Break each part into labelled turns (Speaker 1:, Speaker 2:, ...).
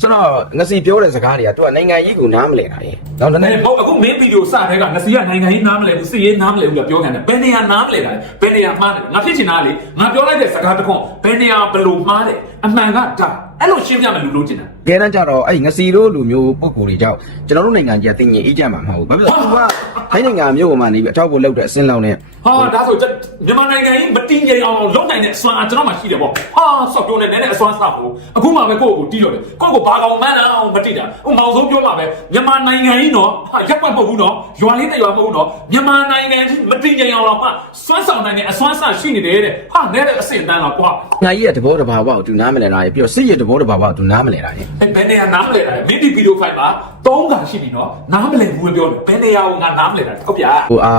Speaker 1: ကျွန်တော်ငစီပြောတဲ့စကားတွေကသူကနိုင်ငံကြီးကိုနားမလဲတာလေ နော်နည်းန
Speaker 2: အဲ့
Speaker 1: ည်း
Speaker 2: ဟုတ်အခုမင်းဗီဒီယိုစတဲ့ကငစီကနိုင်ငံရေးနားမလဲဘူးစီရေးနားမလဲဘူးလို့ပြောခံတယ်ဘယ်နေရာနားမလဲတာလဲဘယ်နေရာမှားတယ်ငါဖြစ်ချင်တာလေငါပြောလိုက်တဲ့စကားတစ်ခွန်းဘယ်နေရာဘယ်လိုမှားတယ်အမှန်ကဒါအဲ့လိုရှင်းပြမယ်လူလို့ချင်တာ
Speaker 1: ကဲတမ်းကြတော့အဲ့ငစီတို့လူမျိုးပုံကိုယ်တွေကြောင့်ကျွန်တော်တို့နိုင်ငံကြီးကတင်ငင်အေးကြမှာမဟုတ်ဘူးဘာဖြစ်လို့လဲသူကထိုင်းနိုင်ငံမျိုးပေါ်မှာနေပြီးအထောက်ပို့လောက်တဲ့အစင်းလောက်နဲ့
Speaker 2: ဟာဒါဆိုကျွန်မြန်မာနိုင်ငံကြီးမတင်းကြိမ်အောင်လုပ်နိုင်တဲ့အစွမ်းအကျွန်တော်မှရှိတယ်ပေါ့ဟာဆော့ပြောနေနည်းနည်းအစွမ်းစားဖို့အခုမှပဲကိုယ့်ကိုတီးတော့တယ်ကိုယ့်ကိုဘာကောင်မှန်းအောင်မတိတာဟိုမောင်ဆုံးပြောမှာပဲမြန်မာနိုင်ငံကြီးနော်ဟာရက်ပတ်မဟုတ်ဘူးနော်ရွာလေးတစ်ရွာမဟုတ်ဘူးနော်မြန်မာနိုင်ငံကြီးမတင်းကြိမ်အောင်တော့မှစွမ်းဆောင်နိုင်တဲ့အစွမ်းစားရှိနေတယ်တဲ့ဟာနဲတဲ့အဆင့်တန်းတော့ကွာ
Speaker 1: ညာကြီးရဲ့သဘောတဘာဝကိုသူနားမလဲတာရေပြီးတော့စစ်ရဲ့သဘောတဘာဝကိုသူနားမလဲတာရေ
Speaker 2: ဘယ်နေရာနားမလဲတာလဲမင်းဒီဗီဒီယိုဖိုင်မှာ၃ခါရှိပြီနော်နားမလဲဘူးပဲပြောတယ်ဘယ်နေရာကိုငါနားမလဲတာဟုတ်ဗျာ
Speaker 1: ဟိုအာ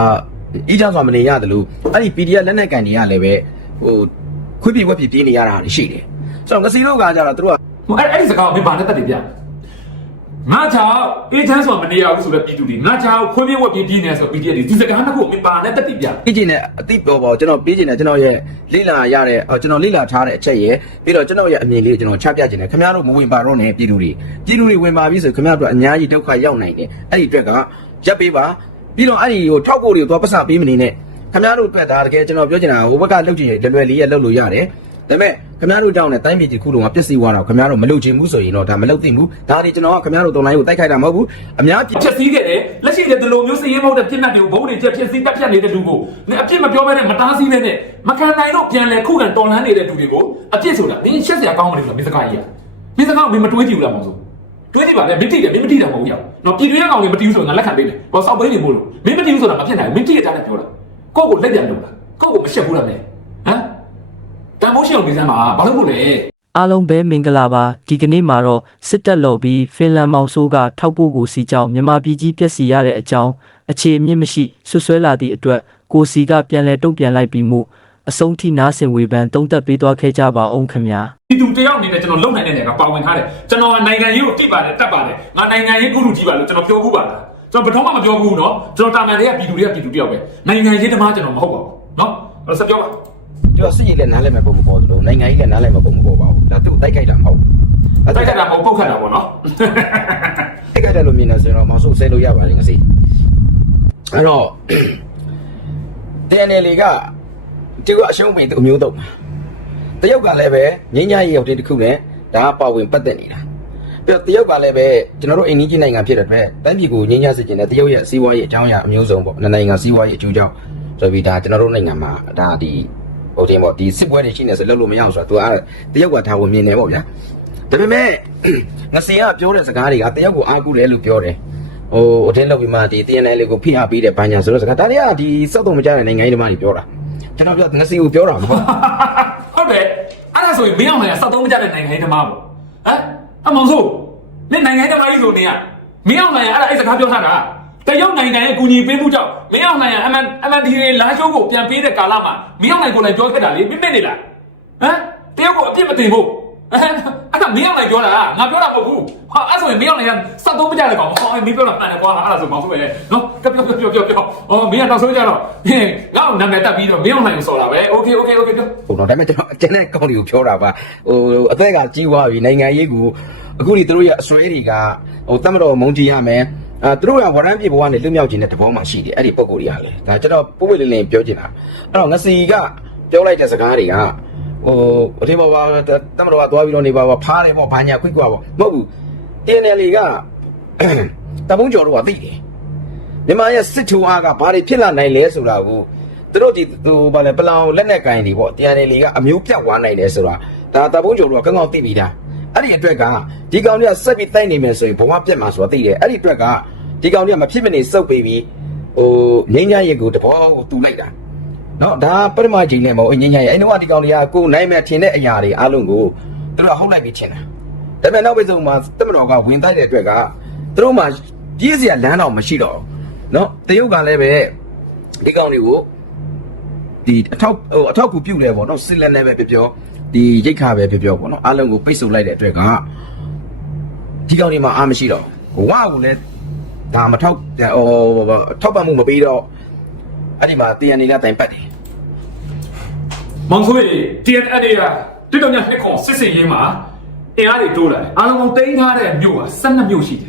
Speaker 1: အီးကြစွာမနေရတယ်လို့အဲ့ဒီ PDF လက်နက်ကန်တွေကလည်းပဲဟိုခွင့်ပြဝက်ပြပြေးနေရတာရှိတယ်ဆိုတော့ငစီတို့ကကြတော့သူတို့က
Speaker 2: ဟိုအဲ့အဲ့ဒီစကားကိုမင်းဘာနဲ့တက်တယ်ဗျ ငါချောင်းအေးချမ်းဆိုတာမနေရဘူးဆိုတော့ပြည်သူတွေငါချောင်းခွင့်ပြဝက်ပြပြနေဆိုတော့ PDF တွေဒီစကားနှစ်ခုကိုမင်းဘာနဲ့တက်တယ်ဗျ
Speaker 1: ပြီးကျင်တဲ့အသိပေါ်ပေါ်ကျွန်တော်ပြီးကျင်တဲ့ကျွန်တော်ရဲ့လိလာရတဲ့အော်ကျွန်တော်လိလာထားတဲ့အချက်ရဲ့ပြီးတော့ကျွန်တော်ရဲ့အမြင်လေးကိုကျွန်တော်ချပြကျင်တယ်ခင်ဗျားတို့မဝင်ပါတော့နဲ့ပြည်သူတွေပြည်သူတွေဝင်ပါပြီဆိုခင်ဗျားတို့အများကြီးဒုက္ခရောက်နိုင်တယ်အဲ့ဒီအတွက်ကရပ်ပေးပါပြီးတော့အဲ့ဒီဟိုထောက်ဖို့တွေကိုသွားပတ်စပေးမနေနဲ့ခင်ဗျားတို့အတွက်ဒါတကယ်ကျွန်တော်ပြောချင်တာဟိုဘက်ကလှုပ်ချင်လွယ်လွယ်လေးရဲ့လှုပ်လို့ရတယ် ဒါပေမဲ့ခင်ဗျားတို့တောင်းတဲ့တိုင်းပြည်ကြီးခုလုံးကပြည့်စည်သွားတော့ခင်ဗျားတို့မလုပ်ချင်ဘူးဆိုရင်တော့ဒါမလုပ်သင့်ဘူးဒါဒီကျွန်တော်ကခင်ဗျားတို့တုံးလိုင်းကိုတိုက်ခိုက်တာမဟုတ်ဘူးအများပြည်
Speaker 2: ဖြည့်ဆည်းခဲ့တယ်လက်ရှိတဲ့ဒီလိုမျိုးစည်ရင်မဟုတ်တဲ့ပြစ်မှတ်တွေကိုဘုံတွေချက်ဖြည့်ဆည်းတက်ဖြတ်နေတဲ့လူကိုနင်အပြစ်မပြောဘဲနဲ့မတားဆီးဘဲနဲ့မခံနိုင်တော့ပြန်လဲခုခံတော်လှန်နေတဲ့လူတွေကိုအပြစ်ဆိုတာနင်ရှက်စရာကောင်းတယ်လို့မင်းစကားကြီးอ่ะမင်းစကားကိုမင်းမတွေးကြည့်ဘူးလားမောင်စိုးတွေးကြည့်ပါလေမင်းတိတယ်မင်းမတိတာမဟုတ်ဘူးနော်ပြည်တွင်းကောင်တွေမတီးဘူးဆိုတော့ငါလက်ခံပေးတယ်ဘောဆောက်ပေးနေမို့လို့မင်းမတီးဘူးဆိုတာမဖြစ်နိုင်ဘူးမင်းတိရတဲ့ပြောတာကိုယ့်ကိုလက်ပြန်လို့လားကိုယ့်ကိုမရှက်ဘူးလားမင်းဟမ်တ န်ဖိုးရှိအောင်နေစမ်းပါဘာလို့မို့လဲ
Speaker 3: အားလုံးပဲမင်္ဂလာပါဒီကနေ့မှာတော့စစ်တပ်လို့ပြီးဖင်လန်မောင်ဆိုးကထောက်ပို့ကိုစီကြောင်းမြန်မာပြည်ကြီးပြက်စီရတဲ့အကြောင်းအခြေအမြင့်မရှိဆွဆွဲလာသည့်အတွက်ကိုစီကပြန်လဲတုံ့ပြန်လိုက်ပြီးမှုအဆုံးထိနားဆင်ဝေဖန်တုံးသက်ပေးသွားခဲ့ကြပါအောင်ခင်ဗျာ
Speaker 2: ဒီသူတယောက်အနေနဲ့ကျွန်တော်လုံနိုင်တဲ့နေရာကပါဝင်ထားတယ်ကျွန်တော်ကနိုင်ငံရေးကိုတိပါတယ်တက်ပါတယ်ငါနိုင်ငံရေးကုလူကြီးပါလို့ကျွန်တော်ပြောဘူးပါလားကျွန်တော်ဘယ်တော့မှမပြောဘူးเนาะကျွန်တော်တာမန်တွေကပြည်သူတွေကပြည်သူတယောက်ပဲနိုင်ငံရေးသမားကျွန်တော်မဟုတ်ပါဘူးเนาะအဲ့ဆက်ပြောပါ
Speaker 1: ပြီးတော့စစ်ရေးလည်းနားလည်မဲ့ပုံမပေါ်သလိုနိုင်ငံရေးလည်းနားလည်မဲ့ပုံမပေါ်ပါဘူးဒါသူ့တိုက်ခိုက်တာမဟုတ်ဘူး
Speaker 2: တိုက်ခိုက်တာမဟုတ်ပုတ်ခတ်တာပေါ့နော်
Speaker 1: တိုက်ခိုက်တယ်လို့မြင်နေဆိုတော့မောင်စုဆဲလို့ရပါလိမ့်ငစီအဲ့တော့ TNL ကတရုတ်အရှုံးပိန်အမျိုးတုံးတရုတ်ကလည်းပဲငင်းညာရေးရောက်တဲ့တစ်ခုနဲ့ဒါပါဝင်ပတ်သက်နေတာပြီးတော့တရုတ်ကလည်းပဲကျွန်တော်တို့အိန္ဒိယနိုင်ငံဖြစ်တဲ့အတွက်တိုင်းပြည်ကိုငင်းညာစေချင်တဲ့တရုတ်ရဲ့စီးပွားရေးအကြောင်းအရာအမျိုးစုံပေါ့နိုင်ငံစီးပွားရေးအကျိုးကြောင့်ဆိုပြီးဒါကျွန်တော်တို့နိုင်ငံမှာဒါဒီ ဟိုတင်ပေါ့ဒီစစ်ပွဲတွေရှိနေဆိုလုပ်လို့မရအောင်ဆိုတော့သူကတရုတ်ကဒါဝင်မြင်နေပေါ့ဗျာဒါပေမဲ့ငစင်ကပြောတဲ့စကားတွေကတယောက်ကိုအားကိုးတယ်လို့ပြောတယ်ဟိုအထင်းလောက်ပြီးမှဒီ TNL လေးကိုဖိအားပေးတဲ့ဘာညာဆိုတော့စကားဒါတွေကဒီစောက်တော့မကြတဲ့နိုင်ငံရေးသမားတွေပြောတာကျွန်တော်ပြောငစင်ကိုပြောတာမဟုတ်
Speaker 2: ဟုတ်တယ်အဲ့ဒါဆိုရင်မင်းအောင်လည်းစောက်သုံးမကြတဲ့နိုင်ငံရေးသမားပေါ့ဟမ်အမောင်ဆိုနင်နိုင်ငံရေးသမားကြီးဆိုနေရမင်းအောင်လည်းအဲ့ဒါအဲ့စကားပြောထားတာ တရုတ်နိုင်ငံရဲ့ကူညီပေးမှုကြောင့်မင်းအောင်လည်းအမှန်အမှန်ဒီလာရှိုးကိုပြန်ပေးတဲ့ကာလမှာမင်းအောင်လည်းကိုယ်လည်းပြောခဲ့တာလေမင်းမနေလားဟမ်တရုတ်ကိုအပြစ်မတင်ဘူးအဲ့ဒါမင်းအောင်လည်းပြောတာငါပြောတာမဟုတ်ဘူးဟာအဲ့ဆိုရင်မင်းအောင်လည်းစောက်သုံးမကြတဲ့ကောင်ဟောမင်းပြောတာမှန်တယ်ကွာအဲ့ဒါဆိုမောင်ဆိုပဲလေနော်ပြောပြောပြောပြောပြောအော်မင်းကတော့ဆိုကြတော့ဟင်းငါ့ကိုနာမည်တက်ပြီးတော့မင်းအောင်လည်းကိုစော်တာပဲโอเคโอเคโอเคပြော
Speaker 1: ဘူးတော့ဒါပေမဲ့ကျွန်တော်အကျဉ်းတဲ့ကောင်းတွေကိုပြောတာပါဟိုအသက်ကကြီးသွားပြီနိုင်ငံရေးကိုအခုဒီသူတို့ရဲ့အစွဲတွေကဟိုတတ်မတော်မုံကြည့်ရမယ် အဲသူတို့ကဝရမ်းပြေဘဝနဲ့လွတ်မြောက်ခြင်းတဲ့သဘောမှရှိတယ်အဲ့ဒီပုံကိုယ်တွေကလေဒါကျွန်တော်ပုံပွင့်လင်းလင်းပြောချင်တာအဲ့တော့ငစီကပြောလိုက်တဲ့စကားတွေကဟိုအထင်ပါပါတမတော်ကသွားပြီးတော့နေပါပါဖားတယ်ပေါ့ဘာညာခွိကွာပေါ့မဟုတ်ဘူး TNL ကတပုံးကျော်တို့ကသိတယ်မြန်မာရဲ့စစ်ထူအားကဘာတွေဖြစ်လာနိုင်လဲဆိုတာကိုသူတို့ဒီသူဘာလဲပလောင်လက်နက်ကင်တွေပေါ့ TNL ကအမျိုးပြတ်သွားနိုင်တယ်ဆိုတာဒါတပုံးကျော်တို့ကကောင်းကောင်းသိပြီးသား အဲ့ဒီအတွက်ကဒီကောင်တွေကဆက်ပြီးတိုက်နေမယ်ဆိုရင်ဘဝပြတ်မှာဆိုတာသိတယ်အဲ့ဒီအတွက်ကဒီကောင်တွေကမဖြစ်မနေစုပ်ပေးပြီးဟိုငိမ့်ညရေကိုတဘောကိုတူလိုက်တာနော်ဒါပရမဂျိန်နဲ့မဟုတ်အငင်းညာရဲ့အဲ့တော့ဒီကောင်တွေကကိုယ်နိုင်မဲ့ထင်တဲ့အရာတွေအားလုံးကိုသူတို့ကဟုတ်လိုက်ပြီးထင်တာဒါပေမဲ့နောက်ပိတ်ဆုံးမှာတမတော်ကဝင်တိုက်တဲ့အတွက်ကသူတို့မှပြည့်စရာလမ်းတော့မရှိတော့ဘူးနော်တရုတ်ကလည်းပဲဒီကောင်တွေကိုဒီအထောက်ဟိုအထောက်ကူပြုတ်လဲပေါ့နော်စစ်လက်နဲ့ပဲပြောပြော ဒီရိတ်ခါပဲပြောပြောပေါ့နော်အားလုံးကိုပိတ်ဆို့လိုက်တဲ့အတွက်ကဒီကောင်တွေမှာအားမရှိတော့ဘူးဝါကိုလည်းဒါမထောက်ဟိုထောက်ပံ့မှုမပေးတော့အဲ့ဒီမှာတန်ရနေလည်းတိုင်ပတ်တယ်
Speaker 2: မောင်ဆိုးရေ TNL တွေကတိတော့ညနှစ်ခွန်စစ်စင်ရေးမှာအင်အားတွေတိုးလာတယ်အားလုံးပေါင်းတင်းထားတဲ့မြို့က12မြို့ရှိတယ်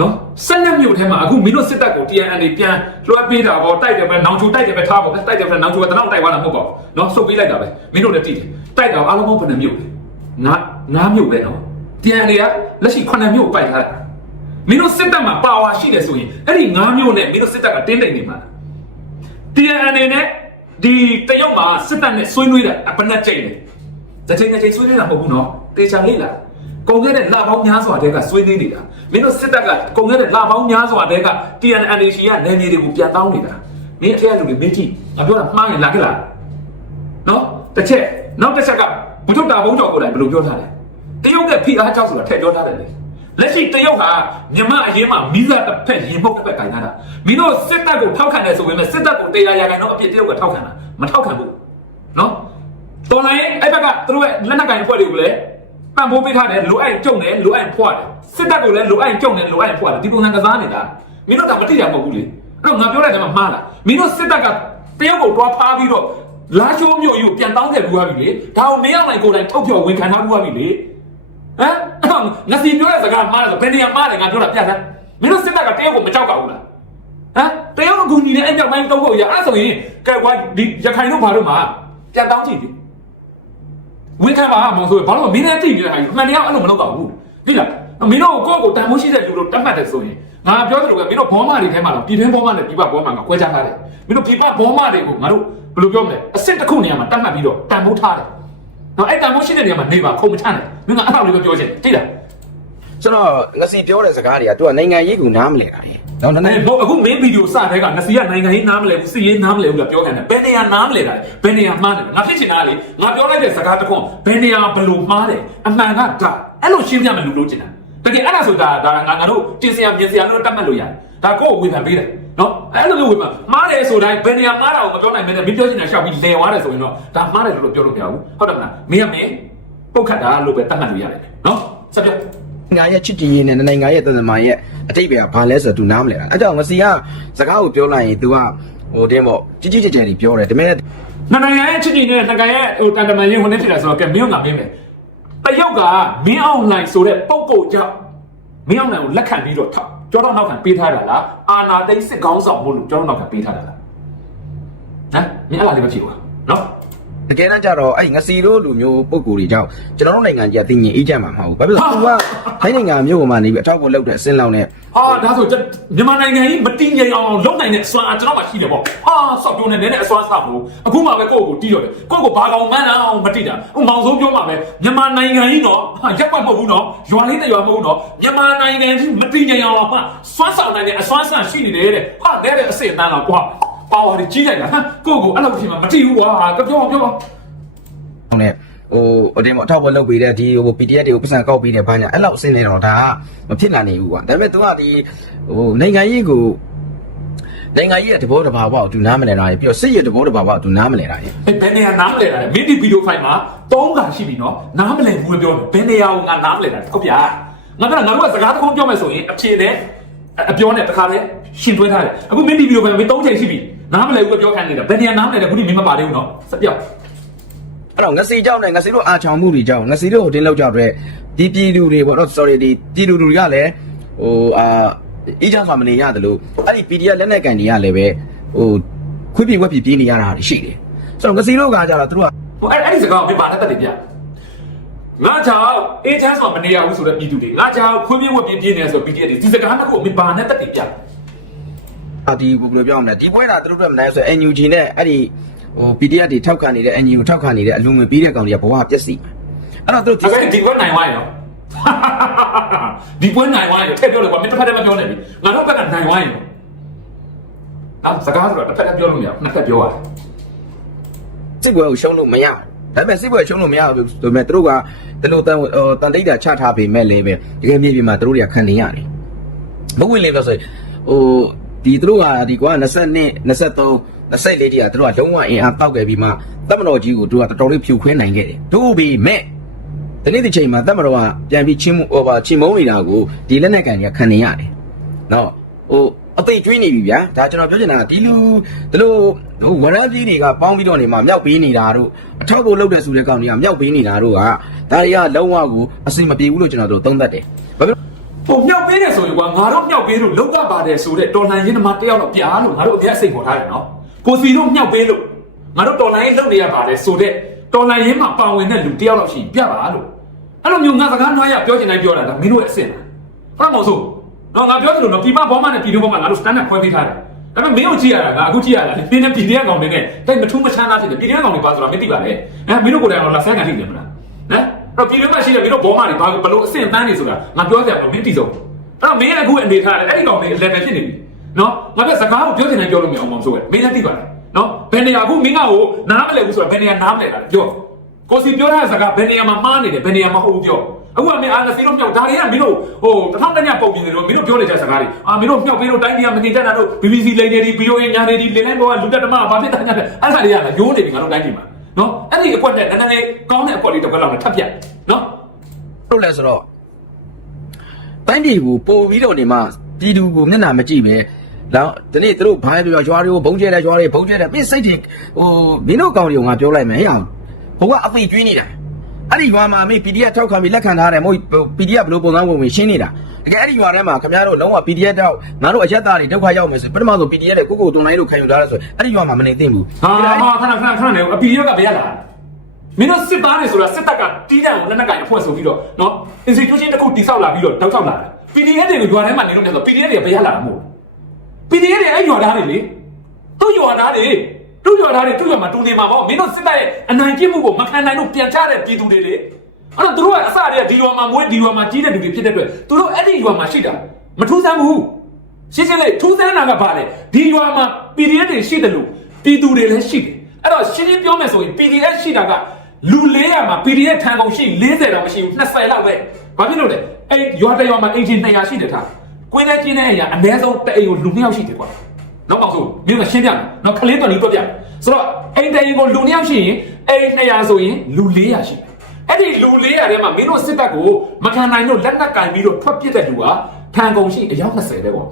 Speaker 2: နော်12မြို့ထဲမှာအခုမင်းတို့စစ်တပ်ကို TNN တွေပြန်လွှဲပေးတာပေါ့တိုက်တယ်ပဲနောင်ချိုတိုက်တယ်ပဲထားပေါ့တိုက်တယ်ပဲနောင်ချိုကတနောက်တိုက်သွားတာမဟုတ်ပါဘူးနော်ဆုတ်ပေးလိုက်တာပဲမင်းတို့လည်းတည်တယ်တိုက်တာအားလုံးပေါင်းဘယ်နှမြို့လဲငါငါးမြို့ပဲနော် TNN တွေကလက်ရှိ9မြို့ပိုက်ထားတာမင်းတို့စစ်တပ်မှာပါဝါရှိတယ်ဆိုရင်အဲ့ဒီ9မြို့နဲ့မင်းတို့စစ်တပ်ကတင်းတိမ်နေမှာ TNN နဲ့ဒီတရုတ်မှာစစ်တပ်နဲ့ဆွေးနွေးတာအပနက်ကျိတ်တယ်တစ်ချိန်တစ်ချိန်ဆွေးနွေးတာမဟုတ်ဘူးနော်တေချာလေးလား ကုန်ခဲ့တဲ့လပေါင်းများစွာတည်းကဆွေးနွေးနေတာမင်းတို့စစ်တပ်ကကုန်ခဲ့တဲ့လပေါင်းများစွာတည်းက TNN ရှိရနယ်မြေတွေကိုပြန်တောင်းနေတာမင်းအထက်လူတွေမေးကြည့်ငါပြောတာမှားရင်လားခဲ့လားနော်တစ်ချက်နောက်တစ်ချက်ကဘုထုတာဘုံကြော်ကိုယ်တိုင်ဘယ်လိုပြောထားလဲတရုတ်ကဖိအားကြောက်ဆိုတာထည့်ပြောထားတယ်လေလက်ရှိတရုတ်ဟာမြမအရင်မှမိသားတစ်ဖက်ရင်ပုတ်တစ်ဖက်ကင်ထားတာမင်းတို့စစ်တပ်ကိုထောက်ခံတယ်ဆိုပေမဲ့စစ်တပ်ကိုတရားရခိုင်တော့အပြစ်တရုတ်ကထောက်ခံတာမထောက်ခံဘူးနော်တော်လိုင်းအဲ့ဘက်ကသူတို့ရဲ့လက်နက်ကင်အဖွဲ့တွေကိုလည်း ပံ့ပိုးပေးထားတယ်လိုအပ်ရင်ကြုံတယ်လိုအပ်ရင်ဖွာတယ်စစ်တပ်ကိုလည်းလိုအပ်ရင်ကြုံတယ်လိုအပ်ရင်ဖွာတယ်ဒီပုံစံကစားနေတာမင်းတို့ကမတိရမဟုတ်ဘူးလေအဲ့တော့ငါပြောလိုက်တယ်မှာမှားလားမင်းတို့စစ်တပ်ကတရုတ်ကိုတွားဖားပြီးတော့လာရှိုးမြို့ကြီးကိုပြန်တောင်းခဲ့ဘူးသွားပြီလေဒါကိုမင်းအောင်နိုင်ကိုယ်တိုင်ထုတ်ပြောဝန်ခံထားဘူးသွားပြီလေဟမ်ငါစီပြောတဲ့စကားမှားတယ်ဘယ်နေရာမှားတယ်ငါပြောတာပြတ်စမ်းမင်းတို့စစ်တပ်ကတရုတ်ကိုမကြောက်ကြဘူးလားဟမ်တရုတ်အကူညီနဲ့အဲ့ကြောက်ပိုင်းတုံးဖို့ရအဲ့ဆိုရင်ကဲကွာဒီရခိုင်တို့ဘာလို့မှာပြန်တောင်းကြည့်ပြီ ဝင်ခံပါမောင်ဆိုဘာလို့မင်းနဲ့ကြည့်နေတာဟာမှန်တရားအဲ့လိုမလုပ်တော့ဘူးသိလားမင်းတို့ကိုယ့်ကိုတန်ဖိုးရှိတဲ့လူတို့တတ်မှတ်တယ်ဆိုရင်ငါပြောသလိုပဲမင်းတို့ဘောမတွေထဲမှာတော့ပြည်တွင်းဘောမနဲ့ပြည်ပဘောမကကွဲခြားထားတယ်မင်းတို့ပြည်ပဘောမတွေကိုငါတို့ဘယ်လိုပြောမလဲအစ်စ်တစ်ခုနေရာမှာတတ်မှတ်ပြီးတော့တန်ဖိုးထားတယ်နော်အဲ့တန်ဖိုးရှိတဲ့နေရာမှာနေပါခုံမချမ်းတယ်မင်းကအဲ့လိုလေးပဲပြောချင်တယ်သိလား
Speaker 1: ကျွန်တော်ငစီပြောတဲ့စကားတွေက तू ကနိုင်ငံရေးကိုနားမလဲတာလေ နော်နည်းန
Speaker 2: အဲ့
Speaker 1: ည်း
Speaker 2: တော့အခု main video စတဲ့ကငစီကနိုင်ငံရေးနားမလဲဘူးစီရေးနားမလဲဘူးလားပြောခံတယ်ဘယ်နေရာနားမလဲတာလဲဘယ်နေရာမှားတယ်ငါဖြစ်ချင်တာလေငါပြောလိုက်တဲ့စကားတစ်ခွန်းဘယ်နေရာဘယ်လိုမှားတယ်အမှန်ကဒါအဲ့လိုရှင်းပြမယ်လူလို့ချင်တာတကယ်အဲ့ဒါဆိုတာဒါငါငါတို့တင်စရာမြင်စရာလို့တတ်မှတ်လို့ရတယ်ဒါကိုယ့်ကိုဝေဖန်ပေးတယ်နော်အဲ့လိုမျိုးဝေဖန်မှားတယ်ဆိုတိုင်းဘယ်နေရာမှားတာကိုမပြောနိုင်မင်းနဲ့မင်းပြောချင်တာရှောက်ပြီးလဲသွားတယ်ဆိုရင်တော့ဒါမှားတယ်လို့ပြောလို့မရဘူးဟုတ်တယ်မလားမင်းကမင်းပုတ်ခတ်တာလို့ပဲတတ်မှတ်လို့ရတယ်နော်ဆက်ပြော
Speaker 1: နိုင်ငံရဲ့ချစ်ကြည်ရေးနဲ့နိုင်ငံရဲ့တန်တမာရဲ့အတိတ်ပဲကဘာလဲဆိုတော့ तू နားမလဲတာအဲကြောင့်ငစီကစကားကိုပြောလိုက်ရင် तू ကဟိုတင်းပေါ့ကြီးကြီးကျယ်ကျယ်ကြီးပြောတယ်ဒါပေမဲ့
Speaker 2: နှစ်နိုင်ငံရဲ့ချစ်ကြည်နဲ့နှစ်နိုင်ငံရဲ့ဟိုတန်တမန်ရေးဝင်နေဖြစ်လာဆိုတော့ကဲမင်းတို့ငါမင်းမယ်တရုတ်ကမင်းအောင်နိုင်ဆိုတဲ့ပုံကိုကြောင့်မင်းအောင်နိုင်ကိုလက်ခံပြီးတော့ထောက်ကျောတော့နောက်ခံပေးထားတာလားအာနာသိန်းစစ်ကောင်းဆောင်မို့လို့ကျောတော့နောက်ခံပေးထားတာလားဟမ်မင်းအဲ့လားလေးမဖြစ်ဘူးလားနော်
Speaker 1: တကယ်တမ်းကျတော့အဲ့ငစီတို့လူမျိုးပုံကိုယ်တွေကြောင့်ကျွန်တော်တို့နိုင်ငံကြီးကတည်ငြိမ်အေးချမ်းမှာမဟုတ်ဘူးဘာဖြစ်လို့လဲ तू ကထိုင်းနိုင်ငံမျိုးပေါ်မှာနေပြီးအထောက်အကူလုပ်တဲ့အစင်းလောက်နဲ့
Speaker 2: ဟာဒါဆိုကျွန်မြန်မာနိုင်ငံကြီးမတည်ငြိမ်အောင်လုပ်နိုင်တဲ့အစွမ်းအားကျွန်တော်မှရှိတယ်ပေါ့ဟာဆော့တုံးနေနေတဲ့အစွမ်းစားဘူးအခုမှပဲကိုယ့်ကိုတီးတော့တယ်ကိုယ့်ကိုဘာကောင်မှန်းအောင်မတိတာဟိုမောင်စိုးပြောမှာပဲမြန်မာနိုင်ငံကြီးတော့ဟာရက်ပတ်မဟုတ်ဘူးနော်ရွာလေးတစ်ရွာမဟုတ်ဘူးနော်မြန်မာနိုင်ငံကြီးမတည်ငြိမ်အောင်ဟာစွမ်းဆောင်နိုင်တဲ့အစွမ်းစားရှိနေတယ်တဲ့ဟာလဲတဲ့အစစ်အတန်းတော့ကွာ ပါဝါတွေကြီးလိုက်တာဟမ်ကိုယ့်ကိုအဲ့လိုဖြစ်မှာမတိဘူးကွာကပြောပြော
Speaker 1: ဟိုနဲ့ဟိုအတင်းပေါ့အထောက်အကူလုပ်ပေးတဲ့ဒီဟို PDF တွေကိုပတ်စံကောက်ပေးတယ်ဘာညာအဲ့လောက်အစင်းနေတော့ဒါကမဖြစ်နိုင်နေဘူးကွာဒါပေမဲ့ तू ကဒီဟိုနိုင်ငံရေးကိုနိုင်ငံရေးရဲ့တဘောတဘာဘောကို तू နားမလဲတာပြီးတော့စစ်ရဲ့တဘောတဘာဘောကို तू နားမလဲတာလေ
Speaker 2: ဘယ်နေရာနားမလဲတာလဲမင်းဒီဗီဒီယိုဖိုင်မှာ၃ခါရှိပြီနော်နားမလဲဘူးပြောဘယ်နေရာကိုငါနားမလဲတာဟုတ်ဗျာငါကငါတို့ကစကားတစ်ခုပြောမယ်ဆိုရင်အဖြေနဲ့အပြောနဲ့တခါလဲရှင်တွဲထားတယ်အခုမင်းဒီဗီဒီယိုဖိုင်မှာမင်း၃ချိန်ရှိပြီ နားမလဲဘူးပြောခံနေတာဘယ်နေရာနားမလဲလဲခုဒီမင်းမပါသေးဘူးနော်စပြောက်
Speaker 1: အဲ့တော့ငစီကြောင့်နဲ့ငစီတို့အာချောင်မှုတွေကြောင့်ငစီတို့ဟိုတင်းလောက်ကြောက်တဲ့ဒီပြည်သူတွေပေါ့နော် sorry ဒီပြည်သူတွေကလည်းဟိုအာအီးချောင်းစွာမနေရတယ်လို့အဲ့ဒီ PDF လက်နက်ကန်တွေကလည်းပဲဟိုခွေးပြေဝက်ပြေပြေးနေရတာတွေရှိတယ်ဆိုတော့ငစီတို့ကကြတော့သူတို့က
Speaker 2: ဟိုအဲ့အဲ့ဒီစကားကိုမင်းပါနဲ့တက်တယ်ဗျငါချောင်းအေးချမ်းဆိုမနေရဘူးဆိုတော့ပြည်သူတွေငါချောင်းခွေးပြေးဝက်ပြေးပြင်းနေဆို BTS တွေဒီစကားနှစ်ခုကိုမင်းပါနဲ့တက်တယ်ဗျ
Speaker 1: အာ ဒီဘယ်လိုပြောမလဲဒီပွဲတာသူတို့တို့မနိုင်ဆို NUG နဲ့အဲ့ဒီဟို PDF တွေထောက်ခံနေတဲ့ NUG ကိုထောက်ခံနေတဲ့အလူငွေပေးတဲ့ကောင်တွေကဘဝပျက်စီအဲ့တော့သူတို့
Speaker 2: ဒါပေမဲ့ဒီကွနိုင်ဝိုင်းရောဒီပွဲနိုင်ဝိုင်းရောထည့်ပြောလို့ကွာမင်းတစ်ဖက်တည်းမပြောနဲ့ပြီငါတို့ဘက်ကနိုင်ဝိုင်းရောအာစကားဆိုတာတစ်ဖက်တည်းပြောလို့မရဘူးနှစ်ဖက်ပြောရတယ်
Speaker 1: စစ်ပွဲကိုရှုံးလို့မရဘူးဒါပေမဲ့စစ်ပွဲရှုံးလို့မရဘူးဆိုပေမဲ့သူတို့ကတလို့တန်တန်တိတ်တာချထားပေမဲ့လည်းပဲတကယ်မြေပြင်မှာသူတို့တွေကခံနေရတယ်မဟုတ်ဝင်လေပြောဆိုဟို ဒီသူတို့ကဒီကွာ22 23 24တိကသူတို့ကလုံးဝအင်အားတောက်ခဲ့ပြီးမှတမတော်ကြီးကိုသူကတော်တော်လေးဖြူခွင်းနိုင်ခဲ့တယ်တို့ပေမဲ့ဒီနေ့ဒီချိန်မှာတမတော်ကပြန်ပြီးချင်းဟိုပါချင်းမုံနေတာကိုဒီလက်နက်ကန်ကြီးခံနေရတယ်နော်ဟိုအသိကျွေးနေပြီဗျာဒါကျွန်တော်ပြောချင်တာဒီလူဒီလိုဟိုဝရမ်းကြီးတွေကပေါင်းပြီးတော့နေမှာမြောက်ပေးနေတာတို့အထောက်ကိုလှုပ်တဲ့ဆိုတဲ့ကောင်တွေကမြောက်ပေးနေတာတို့ကဒါတွေကလုံးဝကိုအစီမပြေဘူးလို့ကျွန်တော်တို့သုံးသပ်တယ်ဘာဖြစ်လို့
Speaker 2: ဟိုမြောက်ပေးတယ်ဆိုရင်ကွာငါတို့မြောက်ပေးလို့လောက်ကပါတယ်ဆိုတဲ့တော်လှန်ရေးသမားတယောက်တော့ပြားလို့ငါတို့အပြည့်အစိတ်ပေါ်ထားတယ်နော်ကိုစီတို့မြောက်ပေးလို့ငါတို့တော်လှန်ရေးလုပ်နေရပါတယ်ဆိုတဲ့တော်လှန်ရေးမှာပါဝင်တဲ့လူတယောက်တော့ရှိပြပါလို့အဲ့လိုမျိုးငါစကားနှွားရပြောချင်တိုင်းပြောတာဒါမင်းတို့ရဲ့အဆင့်လားဟုတ်မဟုတ်ဆိုတော့ငါပြောသလိုနော်ဒီမဘောမနဲ့ပြည်သူဘောမငါတို့ standard ခွဲပေးထားတယ်ဒါပေမဲ့မင်းတို့ကြည့်ရတာကအခုကြည့်ရတာဒီနေ့ပြည်တဲ့ကောင်တွေနဲ့တိတ်မထူးမချမ်းသာဖြစ်တယ်ပြည်တဲ့ကောင်တွေပါဆိုတာမသိပါနဲ့ဟမ်မင်းတို့ကိုယ်တိုင်တော့လာဆန်းကန်ထိတယ်မလားဟမ်အဲ့ တော့ပြည်တွင်းမှာရှိတဲ့မင်းတို့ဘောမတွေဘာဘလို့အဆင့်တန်းနေဆိုတာငါပြောကြတယ်မင်းတိဆုံးအဲ့တော့မင်းအခုအနေထားတယ်အဲ့ဒီကောင်လေး level ဖြစ်နေပြီနော်ငါပြစကားကိုပြောချင်တယ်ပြောလို့မရအောင်မဆိုးပဲမင်းလည်းသိပါတယ်နော်ဘယ်နေရာအခုမင်းကကိုနားမလဲဘူးဆိုတော့ဘယ်နေရာနားမလဲတာပြောကိုစီပြောတဲ့စကားဘယ်နေရာမှာမှားနေတယ်ဘယ်နေရာမှာဟုတ်ဘူးပြောအခုကမင်းအားစီလို့မြောက်ဒါတွေကမင်းတို့ဟိုတထောင်တညပုံပြင်တယ်လို့မင်းတို့ပြောနေကြစကားတွေအာမင်းတို့မြောက်ပေးလို့တိုင်းပြည်ကမတင်တက်တာတို့ BBC လိန်နေဒီ BOA ညာနေဒီလင်းလိုက်ဘောကလူတက်တမဘာဖြစ်တာညာတယ်အဲ့ဒါတွေကလည်းရိုးနေပြီငါတို့တိုင်းပြည်မှာ နော်အဲ့ဒီအကွက်နဲ့နည်းနည်းလေးကောင်းတဲ့အကွက်လေးတစ်ကွက်လောက်နဲ့ထပ်ပြနော်
Speaker 1: လို့လဲဆိုတော့တိုင်းပြည်ကိုပို့ပြီးတော့နေမှာပြည်သူကိုမျက်နှာမကြည့်ပဲတော့ဒီနေ့သူတို့ဘာပြောရွာတွေကိုဘုံကျဲတယ်ရွာတွေဘုံကျဲတယ်မင်းစိတ်တွေဟိုမင်းတို့ကောင်တွေကိုငါပြောလိုက်မယ်ဟဲ့အောင်ဘုကအဖေကျွေးနေတာ အဲ့ဒီရွာမှာမင်း PDF ထောက်ခံပြီးလက်ခံထားတယ်မဟုတ် PDF ဘယ်လိုပုံစံပုံဝင်ရှင်းနေတာတကယ်အဲ့ဒီရွာထဲမှာခင်ဗျားတို့လုံးဝ PDF တော့ငါတို့အရက်သားတွေဒုက္ခရောက်မယ်ဆိုပထမဆုံး PDF တွေကိုကိုတုံတိုင်းလို့ခံယူထားတယ်ဆိုအဲ့ဒီရွာမှာမနေသင့်ဘူး
Speaker 2: ဟာဟာခဏခဏခဏနေအပီရောကဘယ်ရလာမင်းတို့စစ်သားတွေဆိုတာစစ်တပ်ကတီးတံကိုလက်နက်ကင်အဖွဲ့ဆိုပြီးတော့နော် institution တစ်ခုတိဆောက်လာပြီးတော့တောက်ချောက်လာတာ PDF တွေကိုရွာထဲမှာနေလို့ပြဆို PDF တွေကဘယ်ရလာမှာမို့ PDF တွေအဲ့ရွာသားတွေလေသူ့ရွာသားတွေ သူ့ရွာသားတွေသူ့ရွာမှာတူနေမှာပေါ့မင်းတို့စစ်တပ်ရဲ့အနိုင်ကျင့်မှုကိုမခံနိုင်လို့ပြန်ချတဲ့ပြည်သူတွေလေအဲ့တော့သူတို့ကအစတည်းကဒီရွာမှာမွေးဒီရွာမှာကြီးတဲ့လူတွေဖြစ်တဲ့အတွက်သူတို့အဲ့ဒီရွာမှာရှိတာမထူးဆန်းဘူးရှင်းရှင်းလေးထူးဆန်းတာကဘာလဲဒီရွာမှာ PDF တွေရှိတယ်လို့ပြည်သူတွေလည်းရှိတယ်အဲ့တော့ရှင်းရှင်းပြောမယ်ဆိုရင် PDF ရှိတာကလူ400မှာ PDF ထံကုန်ရှိ40တော့မရှိဘူး20လောက်ပဲဘာဖြစ်လို့လဲအဲ့ရွာတစ်ရွာမှာအင်ဂျင်200ရှိတယ်ထားကွင်းထဲကျင်းတဲ့အရာအနည်းဆုံးတစ်အိမ်ကိုလူ2ယောက်ရှိတယ်ကွာ နောက်ပေါ့ဆိုမင်းကရှင်းပြမယ်နောက်ကလေးတော်လေးတွက်ပြဆိုတော့အိမ်တစ်အိမ်ကိုလူ2ယောက်ရှိရင်အိမ်200ဆိုရင်လူ400ရှိတယ်အဲ့ဒီလူ400ထဲမှာမင်းတို့စစ်တပ်ကိုမခံနိုင်လို့လက်နက်ကင်ပြီးတော့ထွက်ပစ်တဲ့လူကထံကုန်ရှိအယောက်20ပဲကွာ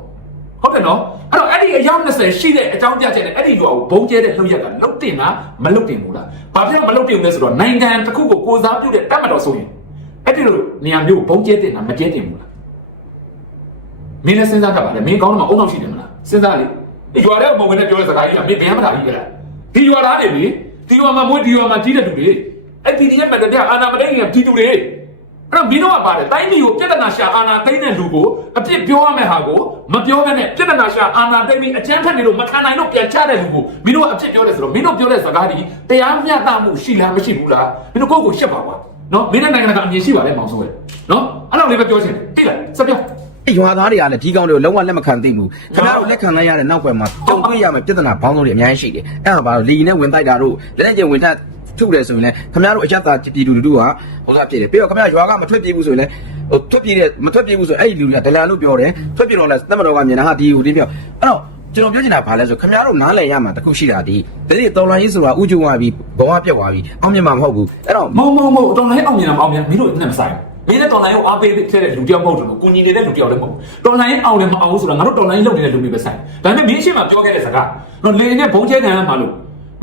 Speaker 2: ဟုတ်တယ်နော်အဲ့တော့အဲ့ဒီအယောက်20ရှိတဲ့အကြောင်းပြချက်နဲ့အဲ့ဒီရွာကိုဘုံကျဲတဲ့လှုပ်ရက်ကလုတ်တင်လားမလုတ်တင်ဘူးလားဘာဖြစ်လို့မလုတ်တင်ဘူးလဲဆိုတော့နိုင်ငံတစ်ခုကိုကိုစားပြုတဲ့တတ်မတော်ဆိုရင်အဲ့ဒီလိုနေရာမျိုးကိုဘုံကျဲတင်တာမကျဲတင်ဘူးလားမင်းလည်းစဉ်းစားတတ်ပါလေမင်းကောင်းတော့မအုံနောက်ရှိတယ်မလားစဉ်းစားလေ ဒီရွာတဲ့ပုံဝင်နဲ့ပြောတဲ့စကားကြီးကမင်းဘယ်မှမလာဘူးကြလားဒီရွာသားတွေလေဒီရွာမှာမွေးဒီရွာမှာကြီးတဲ့လူတွေအဲ့ဒီဒီရဲ့မတပြအာနာမတိန်ကပြည်သူတွေအဲ့တော့မင်းတို့ကပါတယ်တိုင်းပြည်ကိုပြဿနာရှာအာဏာသိမ်းတဲ့လူကိုအပြစ်ပြောရမယ့်ဟာကိုမပြောဘဲနဲ့ပြဿနာရှာအာဏာသိမ်းပြီးအကြမ်းဖက်နေလို့မခံနိုင်လို့ပြန်ချတဲ့လူကိုမင်းတို့ကအပြစ်ပြောတယ်ဆိုတော့မင်းတို့ပြောတဲ့စကားဒီတရားမျှတမှုရှိလားမရှိဘူးလားမင်းတို့ကိုယ့်ကိုရှက်ပါကွာနော်မင်းနဲ့နိုင်ငံတကာအမြင်ရှိပါလေမောင်စိုးရဲ့နော်အဲ့တော့လေးပဲပြောချင်တယ်တိလားစပြော
Speaker 1: အဲ့ ရွာသားတွေကလည်းဒီကောင်တွေကိုလုံးဝလက်မခံသိဘူးခင်ဗျားတို့လက်ခံလိုက်ရတဲ့နောက်ွယ်မှာကြုံတွေ့ရမယ့်ပြဿနာဘောင်းဆုံးတွေအများကြီးရှိတယ်အဲ့ဒါဘာလို့လီနဲ့ဝင်တိုက်တာတို့လက်နဲ့ကျင်ဝင်ထထုတယ်ဆိုရင်လည်းခင်ဗျားတို့အကြက်သားပြည်သူလူထုကဟိုကဖြစ်တယ်ပြီးတော့ခင်ဗျားရွာကမထွက်ပြေးဘူးဆိုရင်လည်းဟိုထွက်ပြေးတဲ့မထွက်ပြေးဘူးဆိုရင်အဲ့ဒီလူတွေကဒလန်လို့ပြောတယ်ထွက်ပြေးတော့လည်းသမတော်ကမြင်တာဟာဒီဟိုဒီပြောအဲ့တော့ကျွန်တော်ပြောချင်တာဘာလဲဆိုခင်ဗျားတို့နားလည်ရမှာတခုရှိတာဒီဒါဒီတော်လိုင်းရေးဆိုတာဥကျုံသွားပြီဘဝပြတ်သွားပြီအောင်မြင်မှာမဟုတ်ဘူးအဲ့တော့
Speaker 2: မုံမုံမုံတော်လိုင်းအောင်မြင်တာမအောင်မြင်မင်းတို့နဲ့မဆိုင် မင်းနဲ့တော်လိုင်းကိုအားပေးဖြစ်တဲ့လူတယောက်မဟုတ်ဘူးကိုညီနေတဲ့လူတယောက်လည်းမဟုတ်ဘူးတော်လိုင်းအောင်လည်းမအောင်ဘူးဆိုတာငါတို့တော်လိုင်းလုပ်နေတဲ့လူတွေပဲဆိုင်ဒါပေမဲ့မင်းရှင်းမှာပြောခဲ့တဲ့စကားတော့လေနဲ့ဘုံကျဲခံရမှာလို့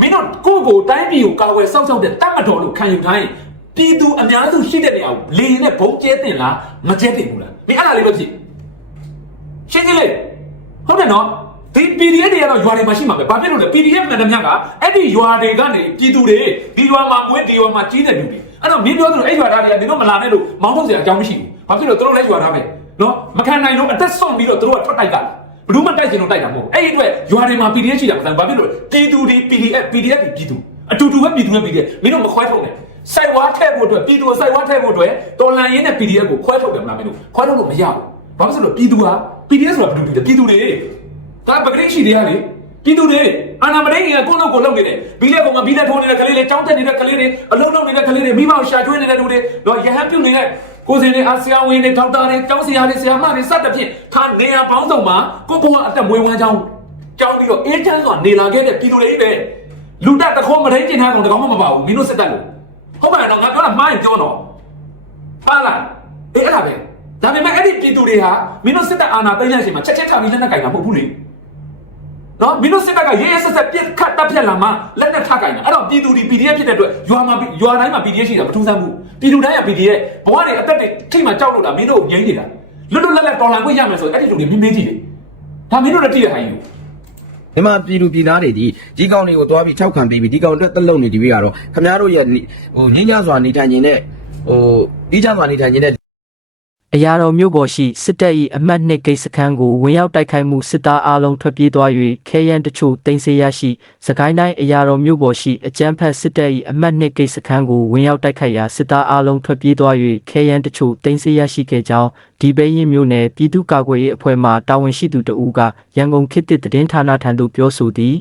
Speaker 2: မင်းတို့ကိုယ့်ကိုတိုင်းပြည်ကိုကာဝယ်စောင့်ရှောက်တဲ့တတ်မတော်လို့ခံယူထားရင်ပြည်သူအများစုရှိတဲ့နေရာကိုလေရင်နဲ့ဘုံကျဲတင်လားမကျဲတင်ဘူးလားမင်းအဲ့ဒါလေးပဲဖြစ်ရှင်းရှင်းလေးဟုတ်တယ်နော်ဒီ PDF တွေကတော့ရွာတွေမှာရှိမှာပဲဘာဖြစ်လို့လဲ PDF နဲ့တည်းကအဲ့ဒီရွာတွေကနေပြည်သူတွေဒီရွာမှာမွေးဒီရွာမှာကြီးတဲ့လူတွေ အဲ့တော့မင်းပြောသလိုအဲ့ရွာသားတွေကမင်းတို့မလာနဲ့လို့မောင်းထုတ်စရာအကြောင်းမရှိဘူးဘာဖြစ်လို့သူတို့လည်းရွာသားပဲနော်မခံနိုင်လို့အသက်ဆုံးပြီးတော့သူတို့ကထွက်တိုက်ကလာဘလူးမတိုက်ချင်လို့တိုက်တာမဟုတ်ဘူးအဲ့ဒီအတွက်ရွာတွေမှာ PDF ရှိတာမဆိုင်ဘာဖြစ်လို့လဲပြည်သူတွေ PDF PDF တွေပြည်သူအတူတူပဲပြည်သူနဲ့ PDF မင်းတို့မခွဲထုတ်နဲ့စိုက်ဝါထည့်ဖို့အတွက်ပြည်သူကိုစိုက်ဝါထည့်ဖို့အတွက်တော်လန်ရင်းနဲ့ PDF ကိုခွဲထုတ်တယ်မလားမင်းတို့ခွဲထုတ်လို့မရဘူးဘာဖြစ်လို့ပြည်သူဟာ PDF ဆိုတာဘယ်လိုပြည်လဲပြည်သူတွေဒါပကတိရှိတွေကလေ ပြည်သူတွေအာနာမတိန်ကကိုယ့်လောက်ကိုလောက်နေတယ်ဘီလက်ကောင်ကဘီလက်ထိုးနေတဲ့ကလေးတွေတောင်းတက်နေတဲ့ကလေးတွေအလုံးလုံးနေတဲ့ကလေးတွေမိဘကိုရှာကျွေးနေတဲ့လူတွေတော့ရဟန်းပြုတ်နေတဲ့ကိုယ်စင်တွေအာဆီယံဝင်တွေဒေါက်တာတွေကျောင်းဆရာတွေဆရာမတွေစသဖြင့်ထားနေရာပေါင်းစုံမှာကိုယ့်ဘဝအသက်မွေးဝမ်းကြောင်းကြောင်းပြီးတော့အေးချမ်းစွာနေလာခဲ့တဲ့ပြည်သူတွေပဲလူတက်တခေါမထိန်ကျင်ထားကောင်တကောင်မှမပါဘူးမင်းတို့စစ်တပ်လို့ဟုတ်ပါရဲ့တော့ငါပြောတာမှားရင်ပြောတော့ပါလားအေးအဲ့ဒါပဲဒါပေမဲ့အဲ့ဒီပြည်သူတွေဟာမင်းတို့စစ်တပ်အာဏာသိမ်းတဲ့အချိန်မှာချက်ချက်ချပြီးလက်နက်ကိုင်တာမဟုတ်ဘူးလေ နော်မင်းတို့စစ်တပ်ကရဲရဲဆက်ဆက်ပြစ်ခတ်တပ်ဖြတ်လာမှလက်နဲ့ထကင်တာအဲ့တော့ပြည်သူဒီ PDF ဖြစ်တဲ့အတွက်ရွာမှာရွာတိုင်းမှာ PDF ရှိတာမထူးဆန်းဘူးပြည်သူတိုင်းက PDF ဘဝတွေအသက်တွေထိတ်မှကြောက်လို့လားမင်းတို့ငြိမ်းနေတာလွတ်လွတ်လပ်လပ်တော်လှန်ခွင့်ရမယ်ဆိုရင်အဲ့ဒီလူတွေမင်းမင်းကြည့်လေဒါမင်းတို့လည်းတည်ရဟိုင်းယူ
Speaker 1: ဒီမှာပြည်သူပြည်သားတွေဒီဒီကောင်တွေကိုသွားပြီး၆ခံပြီးပြီဒီကောင်အတွက်တက်လုံနေဒီပြီးကတော့ခမားတို့ရဲ့ဟိုငင်းကြစွာနေထိုင်ခြင်းနဲ့ဟိုပြီးကြစွာနေထိုင်ခြင်းနဲ့
Speaker 3: အရာတော်မြို့ပေါ်ရှိစစ်တပ်၏အမှတ်နှစ်ဂိတ်စခန်းကိုဝင်ရောက်တိုက်ခိုက်မှုစစ်သားအလုံးထွက်ပြေးသွား၍ခဲယမ်းတချို့တင်ဆက်ရရှိစကိုင်းတိုင်းအရာတော်မြို့ပေါ်ရှိအကြမ်းဖက်စစ်တပ်၏အမှတ်နှစ်ဂိတ်စခန်းကိုဝင်ရောက်တိုက်ခိုက်ရာစစ်သားအလုံးထွက်ပြေးသွား၍ခဲယမ်းတချို့တင်ဆက်ရရှိခဲ့ကြောင်းဒီပဲရင်မြို့နယ်ပြည်သူ့ကာကွယ်ရေးအဖွဲ့မှတာဝန်ရှိသူတဦးကရန်ကုန်ခေတ်သစ်သတင်းဌာနထံသို့ပြောဆိုသည်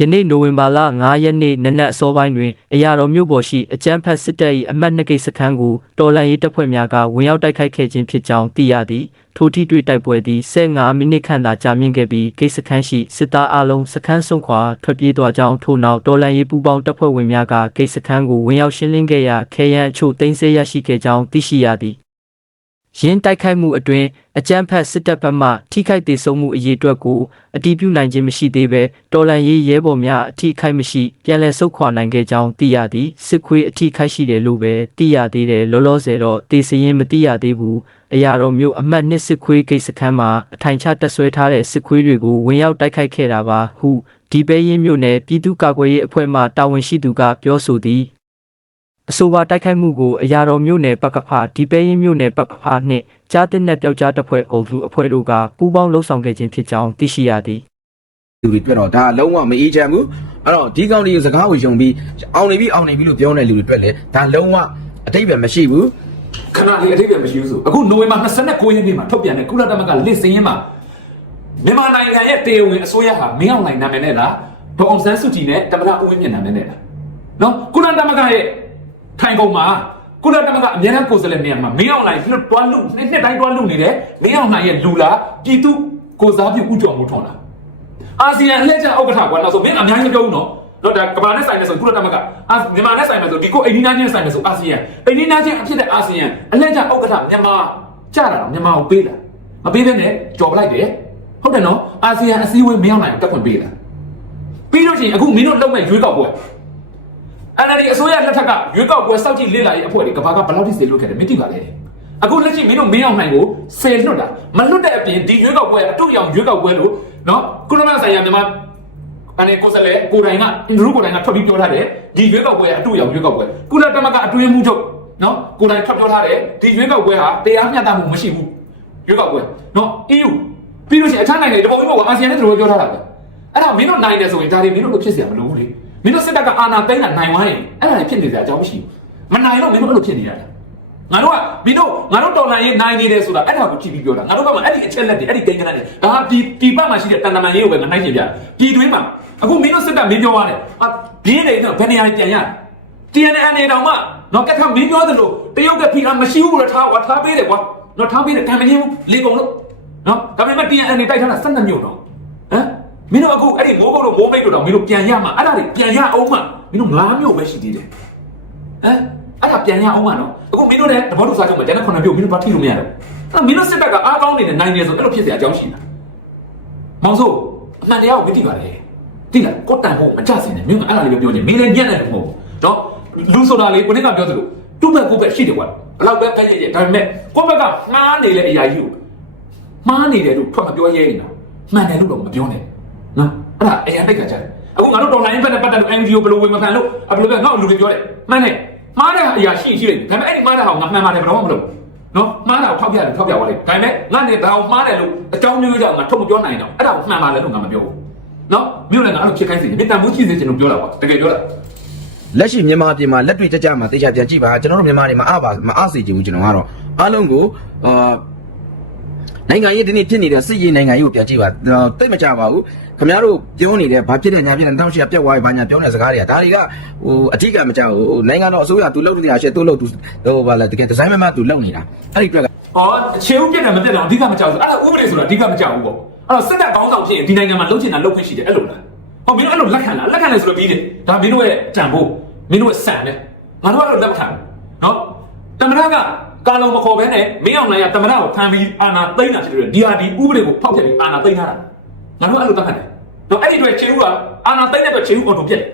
Speaker 3: ယနေ့နိုဝင်ဘာလ9ရက်နေ့နနက်အစောပိုင်းတွင်အရာတော်မြို့ပေါ်ရှိအကြမ်းဖက်စစ်တပ်၏အမတ်နှစ်ကိတ်စခန်းကိုတော်လှန်ရေးတပ်ဖွဲ့များကဝင်ရောက်တိုက်ခိုက်ခဲ့ခြင်းဖြစ်ကြောင်းသိရသည်ထိုထိတွေ့တိုက်ပွဲသည်15မိနစ်ခန့်သာကြာမြင့်ခဲ့ပြီးကိတ်စခန်းရှိစစ်သားအလုံးစခန်းဆုံးခွာထွက်ပြေးသွားကြောင်းထို့နောက်တော်လှန်ရေးပူးပေါင်းတပ်ဖွဲ့ဝင်များကကိတ်စခန်းကိုဝင်ရောက်ရှင်းလင်းခဲ့ရာခဲယမ်းအချို့သိမ်းဆည်းရရှိခဲ့ကြောင်းသိရှိရသည် ရင်းတိုက်ခိုက်မှုအတွင်းအကြမ်းဖက်စစ်တပ်ဘက်မှထိခိုက်ဒေဆုံးမှုအရေးအတွက်ကိုအတည်ပြုနိုင်ခြင်းမရှိသေးဘဲတော်လန်ရေးရဲဘော်များအထိခိုက်မရှိပြန်လည်ဆုတ်ခွာနိုင်ခဲ့ကြောင်းသိရသည်စစ်ခွေးအထိခိုက်ရှိတယ်လို့ပဲသိရသေးတယ်လောလောဆယ်တော့တေစရင်မသိရသေးဘူးအရာတော်မျိုးအမှတ်နှစ်စစ်ခွေးဂိတ်စခန်းမှာအထိုင်ချတက်ဆွဲထားတဲ့စစ်ခွေးတွေကိုဝင်ရောက်တိုက်ခိုက်ခဲ့တာပါဟုဒီပဲရင်မြို့နယ်ပြည်သူ့ကာကွယ်ရေးအဖွဲ့မှတာဝန်ရှိသူကပြောဆိုသည် အဆိုပါတိုက်ခိုက်မှုကိုအရာတော်မြို့နယ်ပကဖဒီပဲရင်မြို့နယ်ပကဖနှင့်ကြားတဲ့နဲ့ပျောက်ကြားတပ်ဖွဲ့အုပ်စုအဖွဲ့တို့ကပူးပေါင်းလှုပ်ဆောင်ခဲ့ခြင်းဖြစ်ကြောင်းသိရှိရသည်
Speaker 1: လူတွေတွေ့တော့ဒါလုံးဝမအေးချမ်းဘူးအဲ့တော့ဒီကောင်တွေကိုစကားကိုယုံပြီးအောင်နေပြီအောင်နေပြီလို့ပြောနေလူတွေတွေ့လေဒါလုံးဝအတိတ်ပဲမရှိဘူး
Speaker 2: ခဏလေးအထိပ္ပယ်မရှိဘူးဆိုအခုနိုဝင်ဘာ29ရက်နေ့မှာထုတ်ပြန်တဲ့ကုလသမဂ္ဂလစ်စင်းရင်မှာမြန်မာနိုင်ငံရဲ့တရားဝင်အစိုးရဟာမင်းအောင်လှိုင်နာမည်နဲ့လားဒေါအောင်ဆန်းစုကြည်နဲ့တမန်တော်ဦးဝင်းမြင့်နာမည်နဲ့လားနော်ကုလသမဂ္ဂရဲ့ ထိုင်ကုန်မှာကုလသမဂ္ဂအမြဲတမ်းကိုယ်စားလှယ်နေရာမှာမင်းအောင်လှိုင်လွတ်တွားလူနှစ်နှစ်တိုင်းတွားလူနေတယ်မင်းအောင်လှိုင်ရဲ့လူလားပြည်သူကိုစားပြုဥကြော်မှုထွန်လားအာဆီယံအလှည့်ကျဥက္ကဋ္ဌကွာနောက်ဆိုမင်းအများကြီးပြောဦးနော်တော့ဒါကမ္ဘာနဲ့ဆိုင်နေဆိုကုလသမဂ္ဂအာမြန်မာနဲ့ဆိုင်နေဆိုဒီကိုအိန္ဒိယချင်းဆိုင်နေဆိုအာဆီယံအိန္ဒိယချင်းအဖြစ်တဲ့အာဆီယံအလှည့်ကျဥက္ကဋ္ဌမြန်မာကြတာတော့မြန်မာကိုပေးတာမပေးတဲ့နဲ့ကြော်ပလိုက်တယ်ဟုတ်တယ်နော်အာဆီယံအစည်းအဝေးမရောက်နိုင်တက်ခွင့်ပေးတာပြီးလို့ရှိရင်အခုမင်းတို့လုပ်မဲ့ရွေးကောက်ပွဲ NLD အစိုးရလက်ထက်ကရွေးကောက်ပွဲစောက်ကြည့်လေ့လာရေးအဖွဲ့တွေကဘာကဘယ်လောက်ထိစေလွတ်ခဲ့တယ်မသိပါလေအခုလက်ရှိမင်းတို့မင်းအောင်နိုင်ကိုဆယ်လွတ်တာမလွတ်တဲ့အပြင်ဒီရွေးကောက်ပွဲအတူရောင်ရွေးကောက်ပွဲလို့နော်ကုလသမဂ္ဂဆိုင်ရာမြန်မာအနေကိုယ်စားလှယ်ကိုယ်တိုင်ကအင်ဒရူကိုယ်တိုင်ကထွက်ပြီးပြောထားတယ်ဒီရွေးကောက်ပွဲအတူရောင်ရွေးကောက်ပွဲကုလသမဂ္ဂအတွင်းမှုချုပ်နော်ကိုယ်တိုင်ထွက်ပြောထားတယ်ဒီရွေးကောက်ပွဲဟာတရားမျှတမှုမရှိဘူးရွေးကောက်ပွဲနော် EU ပြီးလို့ရှိရင်အထက်နိုင်ငံတပုံကြီးကအာဆီယံနဲ့တို့ပြောထားတာပဲအဲ့ဒါမင်းတို့နိုင်တယ်ဆိုရင်ဒါတွေမင်းတို့လို့ဖြစ်เสียမလို့ဘူးလေ မင်းတို့စစ်တပ်ကအာဏာသိမ်းတာနိုင်သွားရင်အဲ့ဒါတွေဖြစ်နေကြအကြောင်းမရှိဘူးမနိုင်တော့မင်းတို့အဲ့လိုဖြစ်နေရတာငါတို့ကမင်းတို့ငါတို့တော်လှန်ရေးနိုင်နေတယ်ဆိုတာအဲ့ဒါကိုကြည့်ပြီးပြောတာငါတို့ကမှအဲ့ဒီအချက်လက်တွေအဲ့ဒီကိန်းကနတွေဒါကပြည်ပြည်ပမှာရှိတဲ့တန်တမန်ရေးကိုပဲငါနိုင်ချင်ပြပြည်တွင်းမှာအခုမင်းတို့စစ်တပ်မင်းပြောရတယ်အာပြင်းနေတော့ဘယ်နေရာပြန်ရ TNN နေတောင်မှတော့ကက်ခမင်းပြောသလိုတရုတ်ကဖိအားမရှိဘူးလို့ထားကွာထားပေးတယ်ကွာတော့ထားပေးတယ်ကံမင်းဘူးလေကုန်လို့နော်ဒါပေမဲ့ TNN နေတိုက်ထားတာ12မြို့တော့ဟမ် မင်းတို့အခုအဲ့ဒီမိုးကုတ်လို့မိုးမိတ်လို့တော့မင်းတို့ပြန်ရမှာအဲ့ဒါတွေပြန်ရအောင်မှမင်းတို့9မြို့ပဲရှိသေးတယ်ဟမ်အဲ့ဒါပြန်ရအောင်မှနော်အခုမင်းတို့လည်းတဘောတူစားချုပ်မှာကျန်တဲ့9မြို့မင်းတို့ဘာထိလို့မရတော့အဲ့မင်းတို့စစ်တပ်ကအားကောင်းနေတဲ့နိုင်နေဆိုအဲ့လိုဖြစ်เสียအကြောင်းရှိတာမောင်စိုးအမှန်တရားကိုမသိပါနဲ့တိလားကိုတန်ဖို့မကြစင်နဲ့မင်းကအဲ့ဒါလေးပဲပြောနေမင်းလည်းညံ့တယ်လို့မဟုတ်ဘူးနော် လူဆိုတာလေကိုနေ့ကပြောသလိုသူ့ဘက်ကိုယ့်ဘက်ရှိတယ်ကွာဘယ်တော့ပဲဖက်ရရဒါပေမဲ့ကိုယ့်ဘက်ကမှားနေတဲ့အရာကြီးကိုမှားနေတယ်လို့ထွက်မပြောရဲနေတာမှန်တယ်လို့တော့မပြောနဲ့ နော်အဲ့ဒါအရင်တိုက်ခါကြတယ်အခုငါတို့တော်လိုင်းဘက်နဲ့ပတ်သက်လို့ NGO ဘယ်လိုဝင်မခံလို့ဘယ်လိုပဲငါ့လူတွေပြောတယ်မှန်တယ်မှားတဲ့အရာရှိရှိတယ်ဒါပေမဲ့အဲ့ဒီမှားတဲ့ဟာကိုငါမှန်ပါတယ်ဘယ်တော့မှမလုပ်နော်မှားတာကိုထောက်ပြတယ်ထောက်ပြသွားလိမ့်ဒါပေမဲ့ငါနဲ့ဒါကိုမှားတယ်လို့အကြောင်းမျိုးကြောင့်ငါထုတ်မပြောနိုင်တော့အဲ့ဒါကိုမှန်ပါလေလို့ငါမပြောဘူးနော်မြို့လည်းငါအဲ့လိုဖြစ်ခိုင်းစီတယ်မြေတံမှုကြီးစေချင်လို့ပြောတာပေါ့တကယ်ပြောတာ
Speaker 1: လက်ရှိမြန်မာပြည်မှာလက်တွေ့ကြကြမှာတေချာပြန်ကြည့်ပါကျွန်တော်တို့မြန်မာတွေမှာအပါမအားစေချင်ဘူးကျွန်တော်ကတော့အားလုံးကိုအာ နိုင်ငံရေးဒီနေ့ဖြစ်နေတဲ့စစ်ရေးနိုင်ငံရေးကိုပြန်ကြည့်ပါတိတ်မကြပါဘူးခင်ဗျားတို့ပြောနေတဲ့ဘာဖြစ်တဲ့ညာဖြစ်တဲ့တောင်းရှိရပြက်သွားပြီဘာညာပြောနေတဲ့စကားတွေကဒါတွေကဟိုအထက်ကမကြောက်ဘူးနိုင်ငံတော်အစိုးရသူလုပ်နေတဲ့အားရှက်သူလုပ်သူဟိုဘာလဲတကယ်ဒီဇိုင်းမမသူလုပ်နေတာအဲ့ဒီအတွက်က။
Speaker 2: အော်အခြေဥပြက်တယ်မပြက်တယ်အဓိကမကြောက်ဘူး။အဲ့ဒါဥပဒေဆိုတာအဓိကမကြောက်ဘူးပေါ့။အဲ့တော့စစ်တပ်ကောင်းဆောင်ဖြစ်ရင်ဒီနိုင်ငံမှာလုပ်ချင်တာလုပ်ခွင့်ရှိတယ်အဲ့လိုလား။ဟောမင်းတို့အဲ့လိုလက်ခံလားလက်ခံလဲဆိုတော့ပြီးတယ်။ဒါမင်းတို့ရဲ့တန်ဖို့မင်းတို့ရဲ့စံနဲ့ငါတို့ကတော့လက်မခံဘူး။နော်။တမရက ကာလုံမခေါ်ဘဲနဲ့မင်းအောင်နိုင်ကတမရကိုဖမ်းပြီးအာဏာသိမ်းတာဖြစ်လို့ဒီဟာဒီဥပဒေကိုဖောက်ဖျက်ပြီးအာဏာသိမ်းထားတာ။ငါတို့အဲ့လိုတတ်ခံတယ်တော့အဲ့ဒီတွေခြေဦးကအာနာသိမ့်တဲ့အတွက်ခြေဦးအော်တိုပြက်တယ်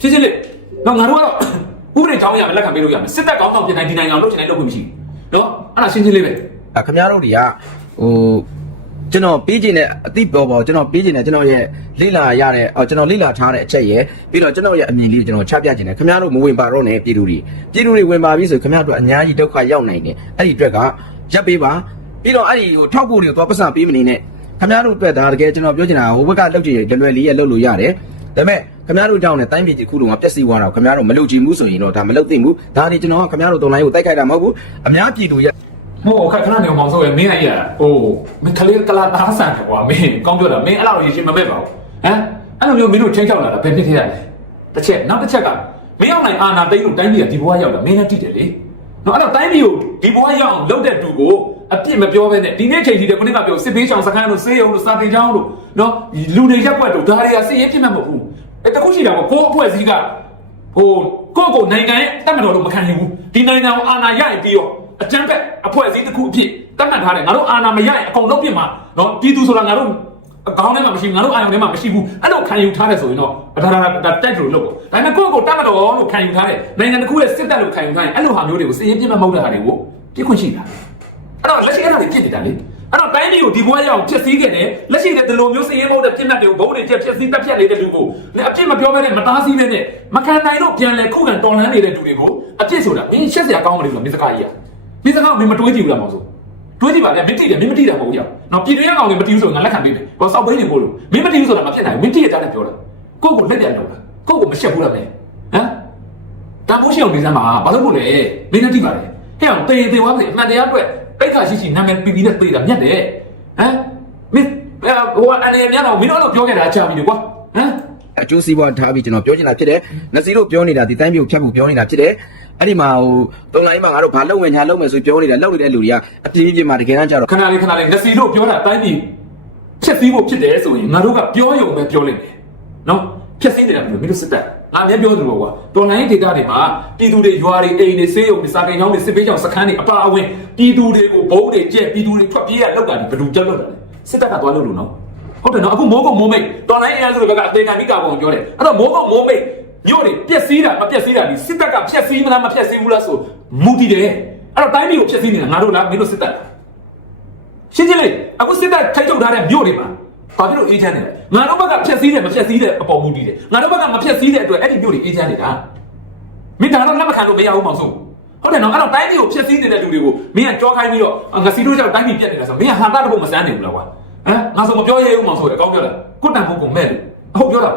Speaker 2: ရှင်းရှင်းလေးတော့ငါတို့ကတော့ဥပဒေကြောင်းရမယ်လက်ခံပေးလို့ရမယ်စစ်တပ်ကောင်းဆောင်ပြင်တိုင်းဒီနိုင်ငံကိုလုပ်ချင်တိုင်းလုပ်ခွင့်မရှိဘူးနော်အဲ့ဒါရှင်းရှင်းလေးပဲ
Speaker 1: အခင်ဗျားတို့တွေကဟို ကျွန်တော်ပေးခြင်းနဲ့အသိပေါ်ပေါ်ကျွန်တော်ပေးခြင်းနဲ့ကျွန်တော်ရဲ့လေ့လာရတဲ့အော်ကျွန်တော်လေ့လာထားတဲ့အချက်ရဲ့ပြီးတော့ကျွန်တော်ရဲ့အမြင်လေးကိုကျွန်တော်ချပြခြင်းနဲ့ခင်ဗျားတို့မဝင်ပါတော့နဲ့ပြည်သူတွေပြည်သူတွေဝင်ပါပြီဆိုခင်ဗျားတို့အများကြီးဒုက္ခရောက်နိုင်တယ်အဲ့ဒီအတွက်ကရပ်ပေးပါပြီးတော့အဲ့ဒီဟိုထောက်ဖို့တွေကိုသွားပတ်စံပေးမနေနဲ့ခင်ဗျားတို့အတွက်ဒါတကယ်ကျွန်တော်ပြောချင်တာဟိုဘက်ကလောက်ကြည့်လွယ်လွယ်လေးရဲ့လုပ်လို့ရတယ်ဒါပေမဲ့ခင်ဗျားတို့ကြောင့်လည်းတိုင်းပြည်ကြီးခုလုံးကပျက်စီးသွားတာကိုခင်ဗျားတို့မလုပ်ချင်ဘူးဆိုရင်တော့ဒါမလုပ်သင့်ဘူးဒါဒီကျွန်တော်ကခင်ဗျားတို့တုံလိုင်းကိုတိုက်ခိုက်တာမဟုတ်ဘူးအများပြည်သူရဲ့
Speaker 2: ဟိုခက်ခဏနေအောင်ဆိုရမင်းအဲ့ရဟိုမင်းကလေးကလာသားဆန်တယ်ကွာမင်းကောင်းပြောတာမင်းအဲ့လောက်ရရှိမမဲ့ပါဘူးဟမ်အဲ့လိုမျိုးမင်းတို့ချင်းချောက်လာတာဘယ်ဖြစ်ခဲ့ရလဲတစ်ချက်နောက်တစ်ချက်ကမင်းရောက်နိုင်အာနာသိမ့်လို့တိုင်းပြည်ကဒီဘဝရောက်တာမင်းနဲ့တိတယ်လေနော်အဲ့တော့တိုင်းပြည်ကိုဒီဘဝရောက်အောင်လုပ်တဲ့သူကိုအပြစ်မပြောဘဲနဲ့ဒီနေ့ချိန်ကြီးတဲ့ခုနကပြောစစ်ပေးချောင်စခန်းတို့ဆေးရုံတို့စာတင်ကျောင်းတို့နော်လူတွေရက်ွက်တို့ဒါတွေကစစ်ရေးဖြစ်မဲ့မဟုတ်ဘူးအဲ့တခုရှိတာကကိုယ့်အဖွဲ့အစည်းကဟိုကိုယ့်ကိုနိုင်ငံရဲ့တတ်မတော်လို့မခံနိုင်ဘူးဒီနိုင်ငံကိုအာဏာရရင်ပြီးတော့ အကြမ်းဖက်အဖွဲ့အစည်းတစ်ခုအဖြစ်တတ်မှတ်ထားတယ်ငါတို့အာဏာမရရင်အကုန်လုံးပြစ်မှာနော်ပြည်သူဆိုတာငါတို့အကောင်းထဲမှာမရှိဘူးငါတို့အာရုံထဲမှာမရှိဘူးအဲ့လိုခံယူထားတယ်ဆိုရင်တော့ဒါဒါဒါတိုက်လို့လုပ်ပေါ့ဒါပေမဲ့ကိုယ့်ကိုတတ်မတော်လို့ခံယူထားတယ်နိုင်ငံတစ်ခုရဲ့စစ်တပ်လို့ခံယူထားရင်အဲ့လိုဟာမျိုးတွေကိုစီးရင်ပြစ်မမဟုတ်တဲ့ဟာတွေကိုပြစ်ခွင့်ရှိတာအဲ့တော့လက်ရှိအဲ့ဒါတွေပြစ်နေတာလေအဲ့တော့တိုင်းပြည်ကိုဒီဘွားရအောင်ဖြစ်စည်းခဲ့တယ်လက်ရှိတဲ့ဒီလိုမျိုးစီးရင်မဟုတ်တဲ့ပြစ်မှတ်တွေကိုဘုံတွေချက်ဖြစ်စည်းတက်ဖြတ်နေတဲ့လူကိုလည်းအပြစ်မပြောဘဲနဲ့မသားစည်းဘဲနဲ့မခံနိုင်တော့ပြန်လဲခုခံတော်လှန်နေတဲ့လူတွေကိုအပြစ်ဆိုတာမင်းရှက်စရာကောင်းမလို့ဆိုတာမင်းစကားကြီးอ่ะ ဒီစကားမင်းမတွေးကြည့်ဘူးလားမောင်ဆိုတွေးကြည့်ပါလေမင်းတိတယ်မင်းမတိတာမဟုတ်ကြောက်နော်ပြည်တွင်းကောင်တွေမတိဘူးဆိုရင်ငါလက်ခံပေးမယ်ဘောစောက်ဘိန်းနေကိုလို့မင်းမတိဘူးဆိုတာမဖြစ်နိုင်ဘူးမင်းတိရကြတယ်ပြောတာကိုယ့်ကိုလက်ပြန်လို့လားကိုယ့်ကိုမရှက်ဘူးလားမင်းဟမ်တန်ဖိုးရှိအောင်နေစမ်းပါဘာလို့လို့လဲမင်းလည်းတိပါလေဟဲ့အောင်တေးတေးဝါစေအမှန်တရားအတွက်တိတ်ခါရှိရှိနာမည်ပြီးပြီးနဲ့သေးတာမြတ်တယ်ဟမ်မင်းဟိုအနေနဲ့များတော့မင်းတို့အဲ့လိုပြောခဲ့တာအချပြီလေကွာဟမ်
Speaker 1: အကျိုးစီးပွားထားပြီးကျွန်တော်ပြောချင်တာဖြစ်တယ်။နစီတို့ပြောနေတာဒီတိုင်းမျိုးဖြတ်ဖို့ပြောနေတာဖြစ်တယ်။ အဲ့ဒီမှာဟိုတုံလိုင်းမှာငါတို့ဘာလုပ်ဝင်ညာလုပ်မယ်ဆိုပြောနေတာလုပ်နေတဲ့လူတွေကအပြင်းပြင်းမှာတကယ်တမ်းကျတော့
Speaker 2: ခဏလေးခဏလေးငစီတို့ပြောတာတိုင်းပြည်ဖြစ်စည်းဖို့ဖြစ်တယ်ဆိုရင်ငါတို့ကပြောရုံပဲပြောလိုက်တယ်နော်ဖြစ်စည်းနေတာမျိုးမင်းတို့စစ်တပ်ငါအများပြောသလိုကွာတော်လိုင်းဒေတာတွေမှာပြည်သူတွေရွာတွေအိမ်တွေဆေးရုံတွေစာတင်ကျောင်းတွေစစ်ပေးကျောင်းစခန်းတွေအပါအဝင်ပြည်သူတွေကိုဘုံတွေကျက်ပြည်သူတွေထွက်ပြေးရလောက်တာဒီဘယ်သူကြောက်လို့လဲစစ်တပ်ကသွားလို့လို့နော်ဟုတ်တယ်နော်အခုမိုးကုတ်မိုးမိတ်တော်လိုင်းအင်အားစုတွေဘက်ကအသေးခံမိကာပုံပြောတယ်အဲ့တော့မိုးကုတ်မိုးမိတ် မြို့တွေပျက်စီးတာမပျက်စီးတာဒီစစ်တပ်ကဖျက်ဆီးမလားမဖျက်ဆီးဘူးလားဆိုမူတည်တယ်အဲ့တော့တိုင်းပြည်ကိုဖျက်ဆီးနေတာငါတို့လားမင်းတို့စစ်တပ်လားရှင်းရှင်းလေးအခုစစ်တပ်ထိုက်ထုတ်ထားတဲ့မြို့တွေမှာဘာဖြစ်လို့အေးချမ်းနေလဲငါတို့ဘက်ကဖြက်စီးတယ်မဖြက်စီးတဲ့အပေါ်မူတည်တယ်ငါတို့ဘက်ကမဖြက်စီးတဲ့အတွက်အဲ့ဒီမြို့တွေအေးချမ်းနေတာမင်းဒါတော့လက်မခံလို့မရဘူးမောင်ဆုံးဟုတ်တယ်နော်အဲ့တော့တိုင်းပြည်ကိုဖြက်စီးနေတဲ့လူတွေကိုမင်းကကြောခိုင်းပြီးတော့ငါစီတို့ကြောင့်တိုင်းပြည်ပြက်နေတာဆိုမင်းကဟာတာတဖို့မစမ်းနိုင်ဘူးလားကွာဟမ်ငါဆိုမပြောရဘူးမောင်ဆုံးအကောင်းပြောလားကိုတန်ဖို့ကုန်မဲ့လို့အဟုတ်ပြောတာ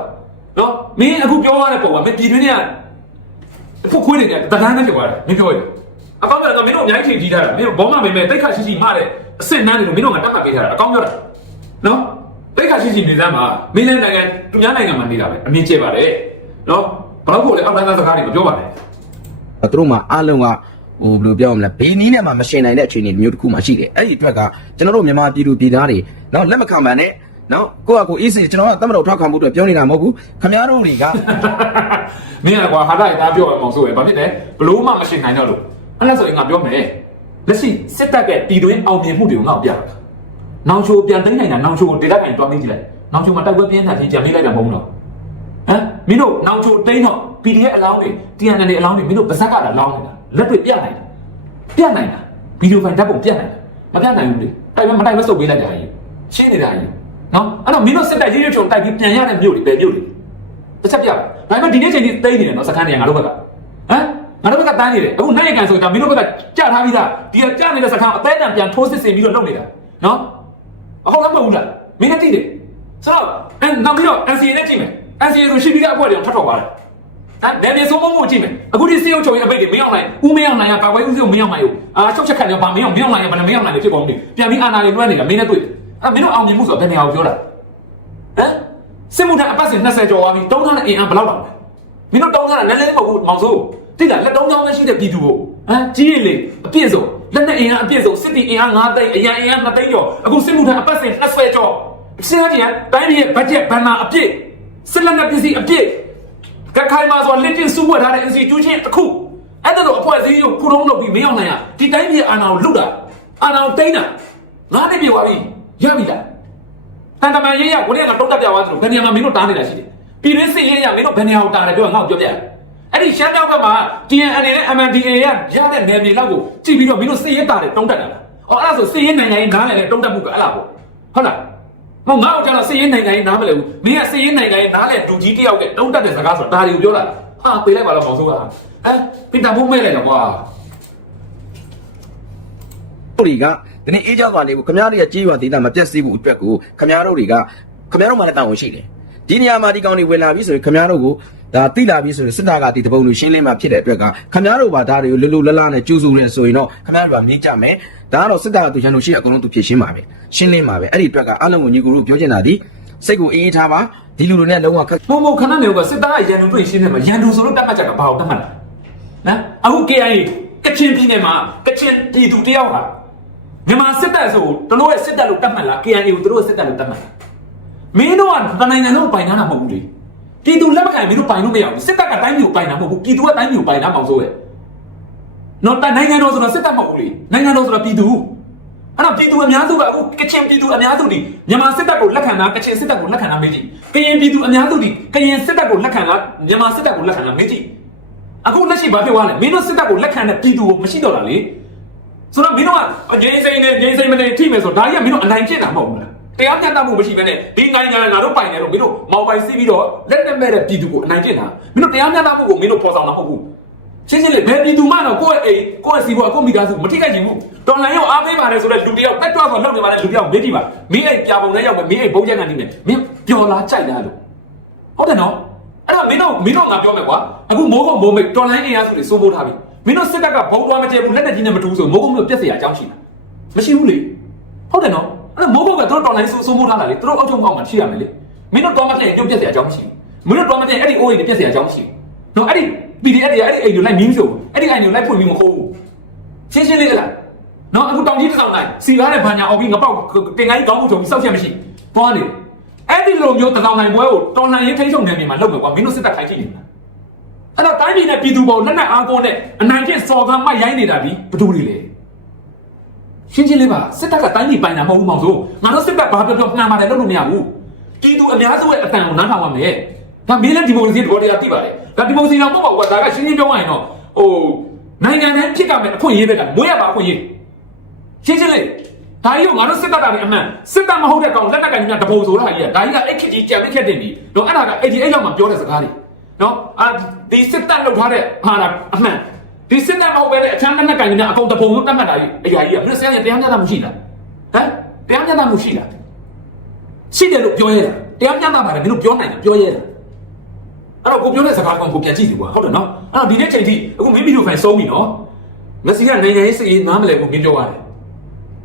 Speaker 2: နော်မင်းအခုပြောရတဲ့ပုံကမင်းပြည်တွင်းနဲ့ဖုတ်ခွေးနေတဲ့တန်းတန်းနဲ့ပြောရတယ်မင်းပြောရတယ်အကောင်းပြောတော့မင်းတို့အများကြီးချိန်ကြီးထားတာမင်းတို့ဘောမမင်းမဲ့တိတ်ခါရှိရှိမှားတဲ့အစ်စ်နန်းတွေကိုမင်းတို့ကတတ်မှတ်ပေးထားတာအကောင်းပြောတာနော်တိတ်ခါရှိရှိနေစမ်းမှာမင်းလည်းနိုင်ငံသူများနိုင်ငံမှာနေတာပဲအမြင်ကျပါတယ်နော်ဘာလို့ကိုလဲအောက်လမ်းသားစကားတွေမပြောပါနဲ့
Speaker 1: သူတို့မှအားလုံးကဟိုဘယ်လိုပြောရမလဲဘေးနီးနဲ့မှမရှင်နိုင်တဲ့အခြေအနေမျိုးတစ်ခုမှရှိတယ်။အဲ့ဒီအတွက်ကကျွန်တော်တို့မြန်မာပြည်သူပြည်သားတွေနော်လက်မခံပါနဲ့ နော်ကိုယ့်အကိုအေးစေကျွန်တော်ကတမတော်ထောက်ခံမှုအတွက်ပြောနေတာမဟုတ်ဘူး။ခင်ဗျားတို့တွေက
Speaker 2: မင်းကကွာဟာတာတာပြောရအောင်ဆိုရယ်ဘာဖြစ်လဲဘလို့မှမရှင်းနိုင်တော့လို့အဲ့ဒါဆိုရင်ငါပြောမယ်လက်ရှိစစ်တပ်ကပြည်တွင်းအောင်မြင်မှုတွေကိုငါ့ကိုပြတာနောင်ချိုပြန်သိမ်းနိုင်တာနောင်ချိုကိုဒေတာကန်တွားမိကြည့်လိုက်နောင်ချိုမှာတိုက်ပွဲပြင်းထန်ချင်းကြံမိလိုက်တာမဟုတ်ဘူးလားဟမ်မင်းတို့နောင်ချိုတိန်းတော့ PDF အလောင်းတွေ TNL အလောင်းတွေမင်းတို့ဗဇက်ကတာလောင်းနေတာလက်တွေပြတ်နိုင်တာပြတ်နိုင်တာဗီဒီယိုဖိုင်ဓာတ်ပုံပြတ်နိုင်တာမပြတ်နိုင်ဘူးလေတိုက်ပွဲမတိုက်ပွဲစုပ်ပေးလိုက်ကြရင်ရှင်းနေတာကြီး နော်အဲ့တော့မင်းတို့စစ်တပ်ရေးရွှေချုံတိုက်ပြီးပြန်ရတဲ့မြို့တွေပဲမြို့တွေတစ်ချက်ပြပါဒါပေမဲ့ဒီနေ့ချိန်ကြီးတိတ်နေတယ်နော်စခန်းတွေကငါတို့ဘက်ကဟမ်ငါတို့ဘက်ကတန်းနေတယ်အခုနိုင်ကန်ဆိုတော့မင်းတို့ဘက်ကကြာထားပြီးသားဒီကကြာနေတဲ့စခန်းအသေးအံပြန်ထိုးစစ်ဆင်ပြီးတော့လုပ်နေတာနော်အဟုတ်လားမဟုတ်ဘူးလားမင်းလည်းသိတယ်ဆိုတော့အဲနောက်ပြီးတော့ NCA နဲ့ကြည့်မယ် NCA ဆိုရှိပြီးသားအဖွဲ့တွေထွက်ထွက်သွားတယ်ဒါနယ်မြေစိုးမိုးမှုကြည့်မယ်အခုဒီစေုံချုံရဲ့အပိတ်တွေမင်းအောင်နိုင်ဦးမင်းအောင်နိုင်ကကာကွယ်ဦးစီးကိုမင်းအောင်နိုင်ကိုအာချုပ်ချက်ခတ်နေပါမင်းအောင်မင်းအောင်နိုင်ကဘာလဲမင်းအောင်နိုင်ဖြစ်ကုန်ပြီပြန်ပြီးအာဏာတွေလွှဲနေတာမင်းနဲ့တွေ့ အဲ့မင်းတို့အောင်မြင်မှုဆိုတာဘယ်နေရာကိုပြောတာဟမ်စစ်မှုထမ်းအပတ်စဉ်20ကျော်သွားပြီတုံးထားတဲ့အင်အားဘယ်လောက်ပါလဲမင်းတို့တုံးထားတာနည်းနည်းမဟုတ်ဘူးမောင်စိုးတိလားလက်တုံးချောင်းမရှိတဲ့ပြည်သူကိုဟမ်ကြီးရည်လေအပြည့်စုံလက်နဲ့အင်အားအပြည့်စုံစစ်တီအင်အား9သိန်းအရန်အင်အား2သိန်းကျော်အခုစစ်မှုထမ်းအပတ်စဉ်20ကျော်စဉ်းစားကြည့်ဟမ်တိုင်းပြည်ရဲ့ဘတ်ဂျက်ဘဏ္ဍာအပြည့်စစ်လက်နက်ပစ္စည်းအပြည့်ကခိုင်မာဆိုလက်တင်စုဝတ်ထားတဲ့ institution တစ်ခုအဲ့ဒါတော့အဖွဲ့အစည်းကိုခုတုံးလုပ်ပြီးမရောက်နိုင်ရဒီတိုင်းပြည်အာဏာကိုလုတာအာဏာကိုတိမ့်တာငါးနှစ်ပြေသွားပြီ ရပြီလားဟတန်တမန်ရေးရကိုလည်းငါတုံးတက်ပြသွားသလိုဘယ်နေရာမှာမင်းတို့တားနေတာရှိတယ်ပြည်တွင်းစစ်ရေးရမင်းတို့ဘယ်နေရာကိုတားတယ်ပြောငါ့ကိုပြောပြအဲ့ဒီရှမ်းမြောက်ကမှာ TNN နဲ့ MNDA ရရတဲ့နယ်မြေလောက်ကိုကြည့်ပြီးတော့မင်းတို့စစ်ရေးတားတယ်တုံးတက်တာလားဟောအဲ့ဒါဆိုစစ်ရေးနိုင်ငံရေးနားလည်တဲ့တုံးတက်မှုကအဲ့လားပေါ့ဟုတ်လားမဟုတ်ငါ့ကိုကျတော့စစ်ရေးနိုင်ငံရေးနားမလဲဘူးမင်းကစစ်ရေးနိုင်ငံရေးနားလဲဒူကြီးတယောက်ကတုံးတက်တဲ့စကားဆိုတာဒါတွေကိုပြောတာဟာပေးလိုက်ပါတော့မောင်စိုးကအဲပင်တာဖို့မဲ့လိုက်တော့ကွာ
Speaker 1: တို့တွေက ဒီနေ့အေးကြောက်သွားနေဘူးခမားတို့ရဲ့ကြေးရွာဒေတာမပြတ်စေးဘူးအတွက်ကိုခမားတို့တွေကခမားတို့မှလည်းတောင်းဝန်ရှိတယ်ဒီနေရာမှာဒီကောင်တွေဝင်လာပြီဆိုရင်ခမားတို့ကိုဒါတိလာပြီဆိုရင်စစ်တာကဒီတပုံလူရှင်းလင်းမှာဖြစ်တဲ့အတွက်ကခမားတို့ပါဒါတွေကိုလွတ်လွတ်လပ်လပ်နဲ့ကြိုးစုရဲဆိုရင်တော့ခမားတို့ကမြင်ကြမယ်ဒါကတော့စစ်တာကသူချန်တို့ရှိအကုန်လုံးသူဖြစ်ရှင်းပါပဲရှင်းလင်းပါပဲအဲ့ဒီအတွက်ကအလုံးကိုညီကိုတို့ပြောချင်တာဒီစိတ်ကိုအေးအေးထားပါဒီလူတွေနဲ့လုံးဝခက်
Speaker 2: မုံမုံခဏနေကစစ်သားရန်သူတွေ့ရှင်းနေမှာရန်သူဆိုလို့တတ်မှတ်ကြတာဘာလို့တတ်မှတ်လဲနော်အခု KIA ကချင်ပြည်နယ်မှာကချင်ပြည်သူတယောက်ဟာ မြန်မာစစ်တပ်ဆိုတလို့ရဲ့စစ်တပ်လို့တတ်မှတ်လား KIA ကိုတို့ရဲ့စစ်တပ်လို့တတ်မှတ်လားမင်းတို့ကတနိုင်ငံလုံးပိုင်ထားတာမဟုတ်ဘူးလေပြည်သူလက်မခံမင်းတို့ပိုင်လို့မရဘူးစစ်တပ်ကတိုင်းပြည်ကိုပိုင်တာမဟုတ်ဘူးပြည်သူကတိုင်းပြည်ကိုပိုင်တာမောင်ဆိုရဲ့နော်တနိုင်ငံတော်ဆိုတော့စစ်တပ်မဟုတ်ဘူးလေနိုင်ငံတော်ဆိုတော့ပြည်သူအဲ့တော့ပြည်သူအများစုကအခုကချင်ပြည်သူအများစုဒီမြန်မာစစ်တပ်ကိုလက်ခံတာကချင်စစ်တပ်ကိုလက်ခံတာမေးကြည့်ကရင်ပြည်သူအများစုဒီကရင်စစ်တပ်ကိုလက်ခံတာမြန်မာစစ်တပ်ကိုလက်ခံတာမေးကြည့်အခုလက်ရှိဘာဖြစ်သွားလဲမင်းတို့စစ်တပ်ကိုလက်ခံတဲ့ပြည်သူကိုမရှိတော့တာလေ ဆိုတော့မင်းတို့ကငိမ့်စိမ့်နဲ့ငိမ့်စိမ့်မနဲ့ထိမယ်ဆိုတော့ဒါကြီးကမင်းတို့အနိုင်ကျင့်တာမဟုတ်ဘူးလားတရားမျှတမှုမရှိဘဲနဲ့ဒီနိုင်ငံငါတို့ပိုင်တယ်လို့မင်းတို့မောင်ပိုင်စီးပြီးတော့လက်နဲ့မဲ့တဲ့ပြည်သူကိုအနိုင်ကျင့်တာမင်းတို့တရားမျှတမှုကိုမင်းတို့ပေါ်ဆောင်တာမဟုတ်ဘူးရှင်းရှင်းလေးဘယ်ပြည်သူမှတော့ကိုယ့်ရဲ့အိမ်ကိုယ့်ရဲ့စီးပွားကိုယ့်မိသားစုမထိခိုက်ချင်ဘူးတော်လိုင်းရောအားပေးပါတယ်ဆိုတော့လူတယောက်တက်တော့ဆိုလောက်နေပါလေလူတယောက်မေးကြည့်ပါမင်းအိမ်ပြာပုံနဲ့ရောက်မယ်မင်းအိမ်ဘုံချက်ကနေနေမင်းပျော်လားကြိုက်လားလို့ဟုတ်တယ်နော်အဲ့တော့မင်းတို့မင်းတို့ငါပြောမယ်ကွာအခုမိုးကုံမိုးမိတ်တော်လိုင်းအိမ်ရဆိုလေစိုးမိုးထားပြီ မင်းတို့စစ်တပ်ကဘုံသွားမကျဲဘူးလက်နဲ့ကြီးနဲ့မတူဘူးဆိုမိုးကုံမျိုးပြက်เสียအကြောင်းရှိလားမရှိဘူးလေဟုတ်တယ်နော်အဲ့တော့မိုးကုံကတို့တော်လိုင်းစိုးစိုးမိုးထားတာလေတို့အောက်ချုံအောက်မှာရှိရမယ်လေမင်းတို့တော်မကျဲရုပ်ပြက်เสียအကြောင်းမရှိဘူးမင်းတို့တော်မကျဲအဲ့ဒီအိုးအိမ်ပြက်เสียအကြောင်းမရှိဘူးနော်အဲ့ဒီ PDF တွေကအဲ့ဒီအိမ်ကိုလိုက်မင်းဆိုအဲ့ဒီအိမ်ကိုလိုက်ဖွင့်ပြီးမခိုးဘူးရှင်းရှင်းလေးကလားနော်အခုတောင်ကြီးတစ်ဆောင်တိုင်းစီကားနဲ့ဘာညာအောင်ပြီးငပောက်တင်ကိုင်းကောင်းမှုထုံပြီးစောက်ချက်မရှိသွားနေအဲ့ဒီလိုမျိုးတစ်ဆောင်တိုင်းပွဲကိုတော်လှန်ရေးထိန်းချုပ်နေပြီမှာလုပ်မယ်ကွာမင်းတို့စစ်တပ်ထိုင်ကြည့်နေတာ အဲ့တော့တိုင်းပြည်နဲ့ပြည်သူပေါ်လက်နက်အားကိုးနဲ့အနိုင်ကျင့်စော်ကားမှရိုင်းနေတာဒီဘယ်သူတွေလဲရှင်းရှင်းလေးပါစစ်တပ်ကတိုင်းပြည်ပိုင်တာမဟုတ်ဘူးမောင်ဆိုငါတို့စစ်တပ်ဘာပြောပြောနှမ်းပါတယ်လုပ်လို့မရဘူးပြည်သူအများစုရဲ့အတန်ကိုနားထောင်ရမယ်ဒါမင်းလည်းဒီမိုကရေစီတော်တရားသိပါတယ်ဒါဒီမိုကရေစီတော့မဟုတ်ပါဘူးကွာဒါကရှင်းရှင်းပြောရရင်တော့ဟိုနိုင်ငံတိုင်းဖြစ်ကမယ်အခွင့်အရေးပဲကမွေးရပါအခွင့်အရေးရှင်းရှင်းလေးဒါကြီးကငါတို့စစ်တပ်တာနေအမှန်စစ်တပ်မဟုတ်တဲ့ကောင်လက်နက်ကင်ကြီးကတပုံဆိုတာကြီးကဒါကြီးကအဲ့ခက်ကြီးကြံနေခက်တင်ပြီတော့အဲ့ဒါက88လောက်မှပြောတဲ့စကားတွေ နော်အာဒီစစ်တပ်လောက်ထားတဲ့ဟာတာအမှန်ဒီစစ်တပ်မဟုတ်ပဲတဲ့အချမ်းလက်နက်ကင်ကြီးကအကုန်တပုံလို့တတ်မှတ်တာကြီးအရာကြီးကမင်းဆရာကြီးတရားမျှတမှုရှိလားဟမ်တရားမျှတမှုရှိလားရှိတယ်လို့ပြောရဲတာတရားမျှတပါတယ်မင်းတို့ပြောနိုင်တယ်ပြောရဲတာအဲ့တော့ကိုပြောတဲ့စကားကောင်ကိုပြန်ကြည့်စီကွာဟုတ်တယ်နော်အဲ့တော့ဒီနေ့ချိန်ထိအခုမင်းဗီဒီယိုဖိုင်စုံးပြီနော်မက်ဆီကနိုင်ငံရေးစိတ်ရေးနားမလဲကိုမင်းပြောရတယ်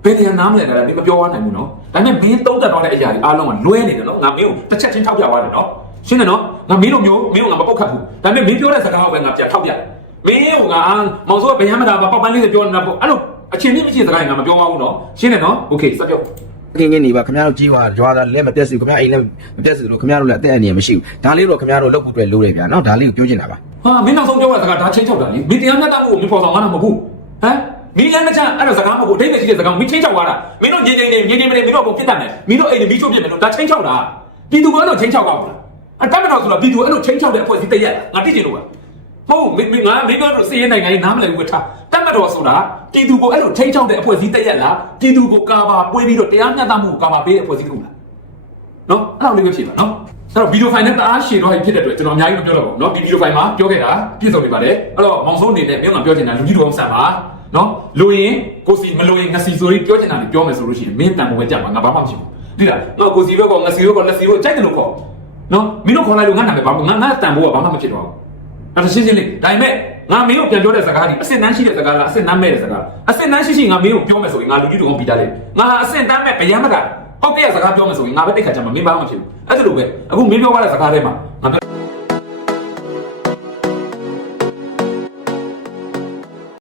Speaker 2: ဘယ်တရားနားမလဲတာလဲဒီမပြောရနိုင်ဘူးနော်ဒါပေမဲ့မင်းသုံးသက်တော့တဲ့အရာတွေအားလုံးကလွဲနေတယ်နော်ငါမင်းကိုတစ်ချက်ချင်းထောက်ပြသွားတယ်နော် ရှင်းတယ်နော်ငါမင်းလိုမျိုးမင်းကိုငါမပုတ်ခတ်ဘူးဒါပေမဲ့မင်းပြောတဲ့စကားကိုပဲငါပြန်ထောက်ပြတယ်မင်းကိုငါမောင်စိုးကဘယ်ရမ်းမတာပေါက်ပန်းလေးပြောနေတာပေါ့အဲ့လိုအချင်းချင်းမရှိတဲ့စကားငါမပြောပါဘူးနော်ရှင်းတယ်နော်โอเคစပြော
Speaker 1: ခင်းခင်းနေပါခင်ဗျားတို့ကြီးွားကြွားတာလက်မပြတ်စီခင်ဗျားအိမ်လည်းမပြတ်စီလို့ခင်ဗျားတို့လည်းအသက်အန္တရာယ်မရှိဘူးဒါလေးတော့ခင်ဗျားတို့လုပ်ဖို့အတွက်လိုတယ်ဗျာနော်ဒါလေးကိုပြောချင်တာပါ
Speaker 2: ဟာမင်းနောက်ဆုံးပြောတဲ့စကားဒါချင်းချောက်တာလေမင်းတရားမျှတမှုကိုမင်းပေါ်ဆောင်ရတာမဟုတ်ဘူးဟမ်မင်းလည်းမချအဲ့ဒါစကားမဟုတ်ဘူးအတိတ်ပဲရှိတဲ့စကားမင်းချင်းချောက်သွားတာမင်းတို့ငြိမ်ငြိမ်နေငြိမ်ငြိမ်မနေမင်းတို့ကိုပြစ်တတ်တယ်မင်းတို့အိမ်နေမီးချိုးပြစ်မယ်လို့ဒါချင်းချောက်တာပြည်သူကအဲ့လိုချင်းချောက်ကောက်တာ အတတ်မတော်ဆိုတော့ပြည်သူအဲ့လိုချင်းချောက်တဲ့အဖွဲ့အစည်းတရက်ငါတိကျင်လို့ပါဟုတ်မင်းမင်းငါမင်းတို့စီးရဲနိုင်ငံကြီးနားမလည်ဘူးထားတတ်မတော်ဆိုတာပြည်သူကိုအဲ့လိုချင်းချောက်တဲ့အဖွဲ့အစည်းတရက်လားပြည်သူကိုကာပါပွေးပြီးတော့တရားမျှတမှုကိုကာပါပေးတဲ့အဖွဲ့အစည်းတခုလားနော်အဲ့လိုလေးပဲဖြစ်ပါနော်အဲ့တော့ဗီဒီယိုဖိုင်နဲ့တအားရှည်တော့ဖြစ်တဲ့အတွက်ကျွန်တော်အများကြီးမပြောတော့ဘူးနော်ဒီဗီဒီယိုဖိုင်မှာပြောခဲ့တာပြည့်စုံနေပါတယ်အဲ့တော့မောင်စိုးအနေနဲ့မင်းကပြောချင်တာလူကြီးတော်ဆန်ပါနော်လူရင်ကိုစီမလူရင်ငစီဆိုပြီးပြောချင်တာတွေပြောမယ်ဆိုလို့ရှိရင်မင်းတန်ပုံပဲကြမှာငါဘာမှမရှိဘူးဒီလားငါကိုစီဘက်ကောငစီဘက်ကောငစီဘက်ကြိုက်တယ်လို့ခေါ် နော်မင်းတို့ခေါ်လိုက်လို့ငါနာမည်ဘာမှငါငါတန်ဖို့ကဘာမှမဖြစ်တော့ဘူးအဲ့ဒါရှင်းရှင်းလေးဒါပေမဲ့ငါမင်းကိုပြန်ပြောတဲ့စကားဒီအစ်စ်တန်းရှိတဲ့စကားလားအစ်စ်တန်းမဲ့တဲ့စကားအစ်စ်တန်းရှိရှိငါမင်းကိုပြောမယ်ဆိုရင်ငါလူကြီးတော်ပြီးသားလေငါအစ်စ်တန်းမဲ့ဗျမ်းမတာဟုတ်ကဲ့စကားပြောမယ်ဆိုရင်ငါပဲတိတ်ခါကြမှာမင်းဘာမှမဖြစ်ဘူးအဲ့ဒါလိုပဲအခုမင်းပြောရတဲ့စကားထဲမှာငါ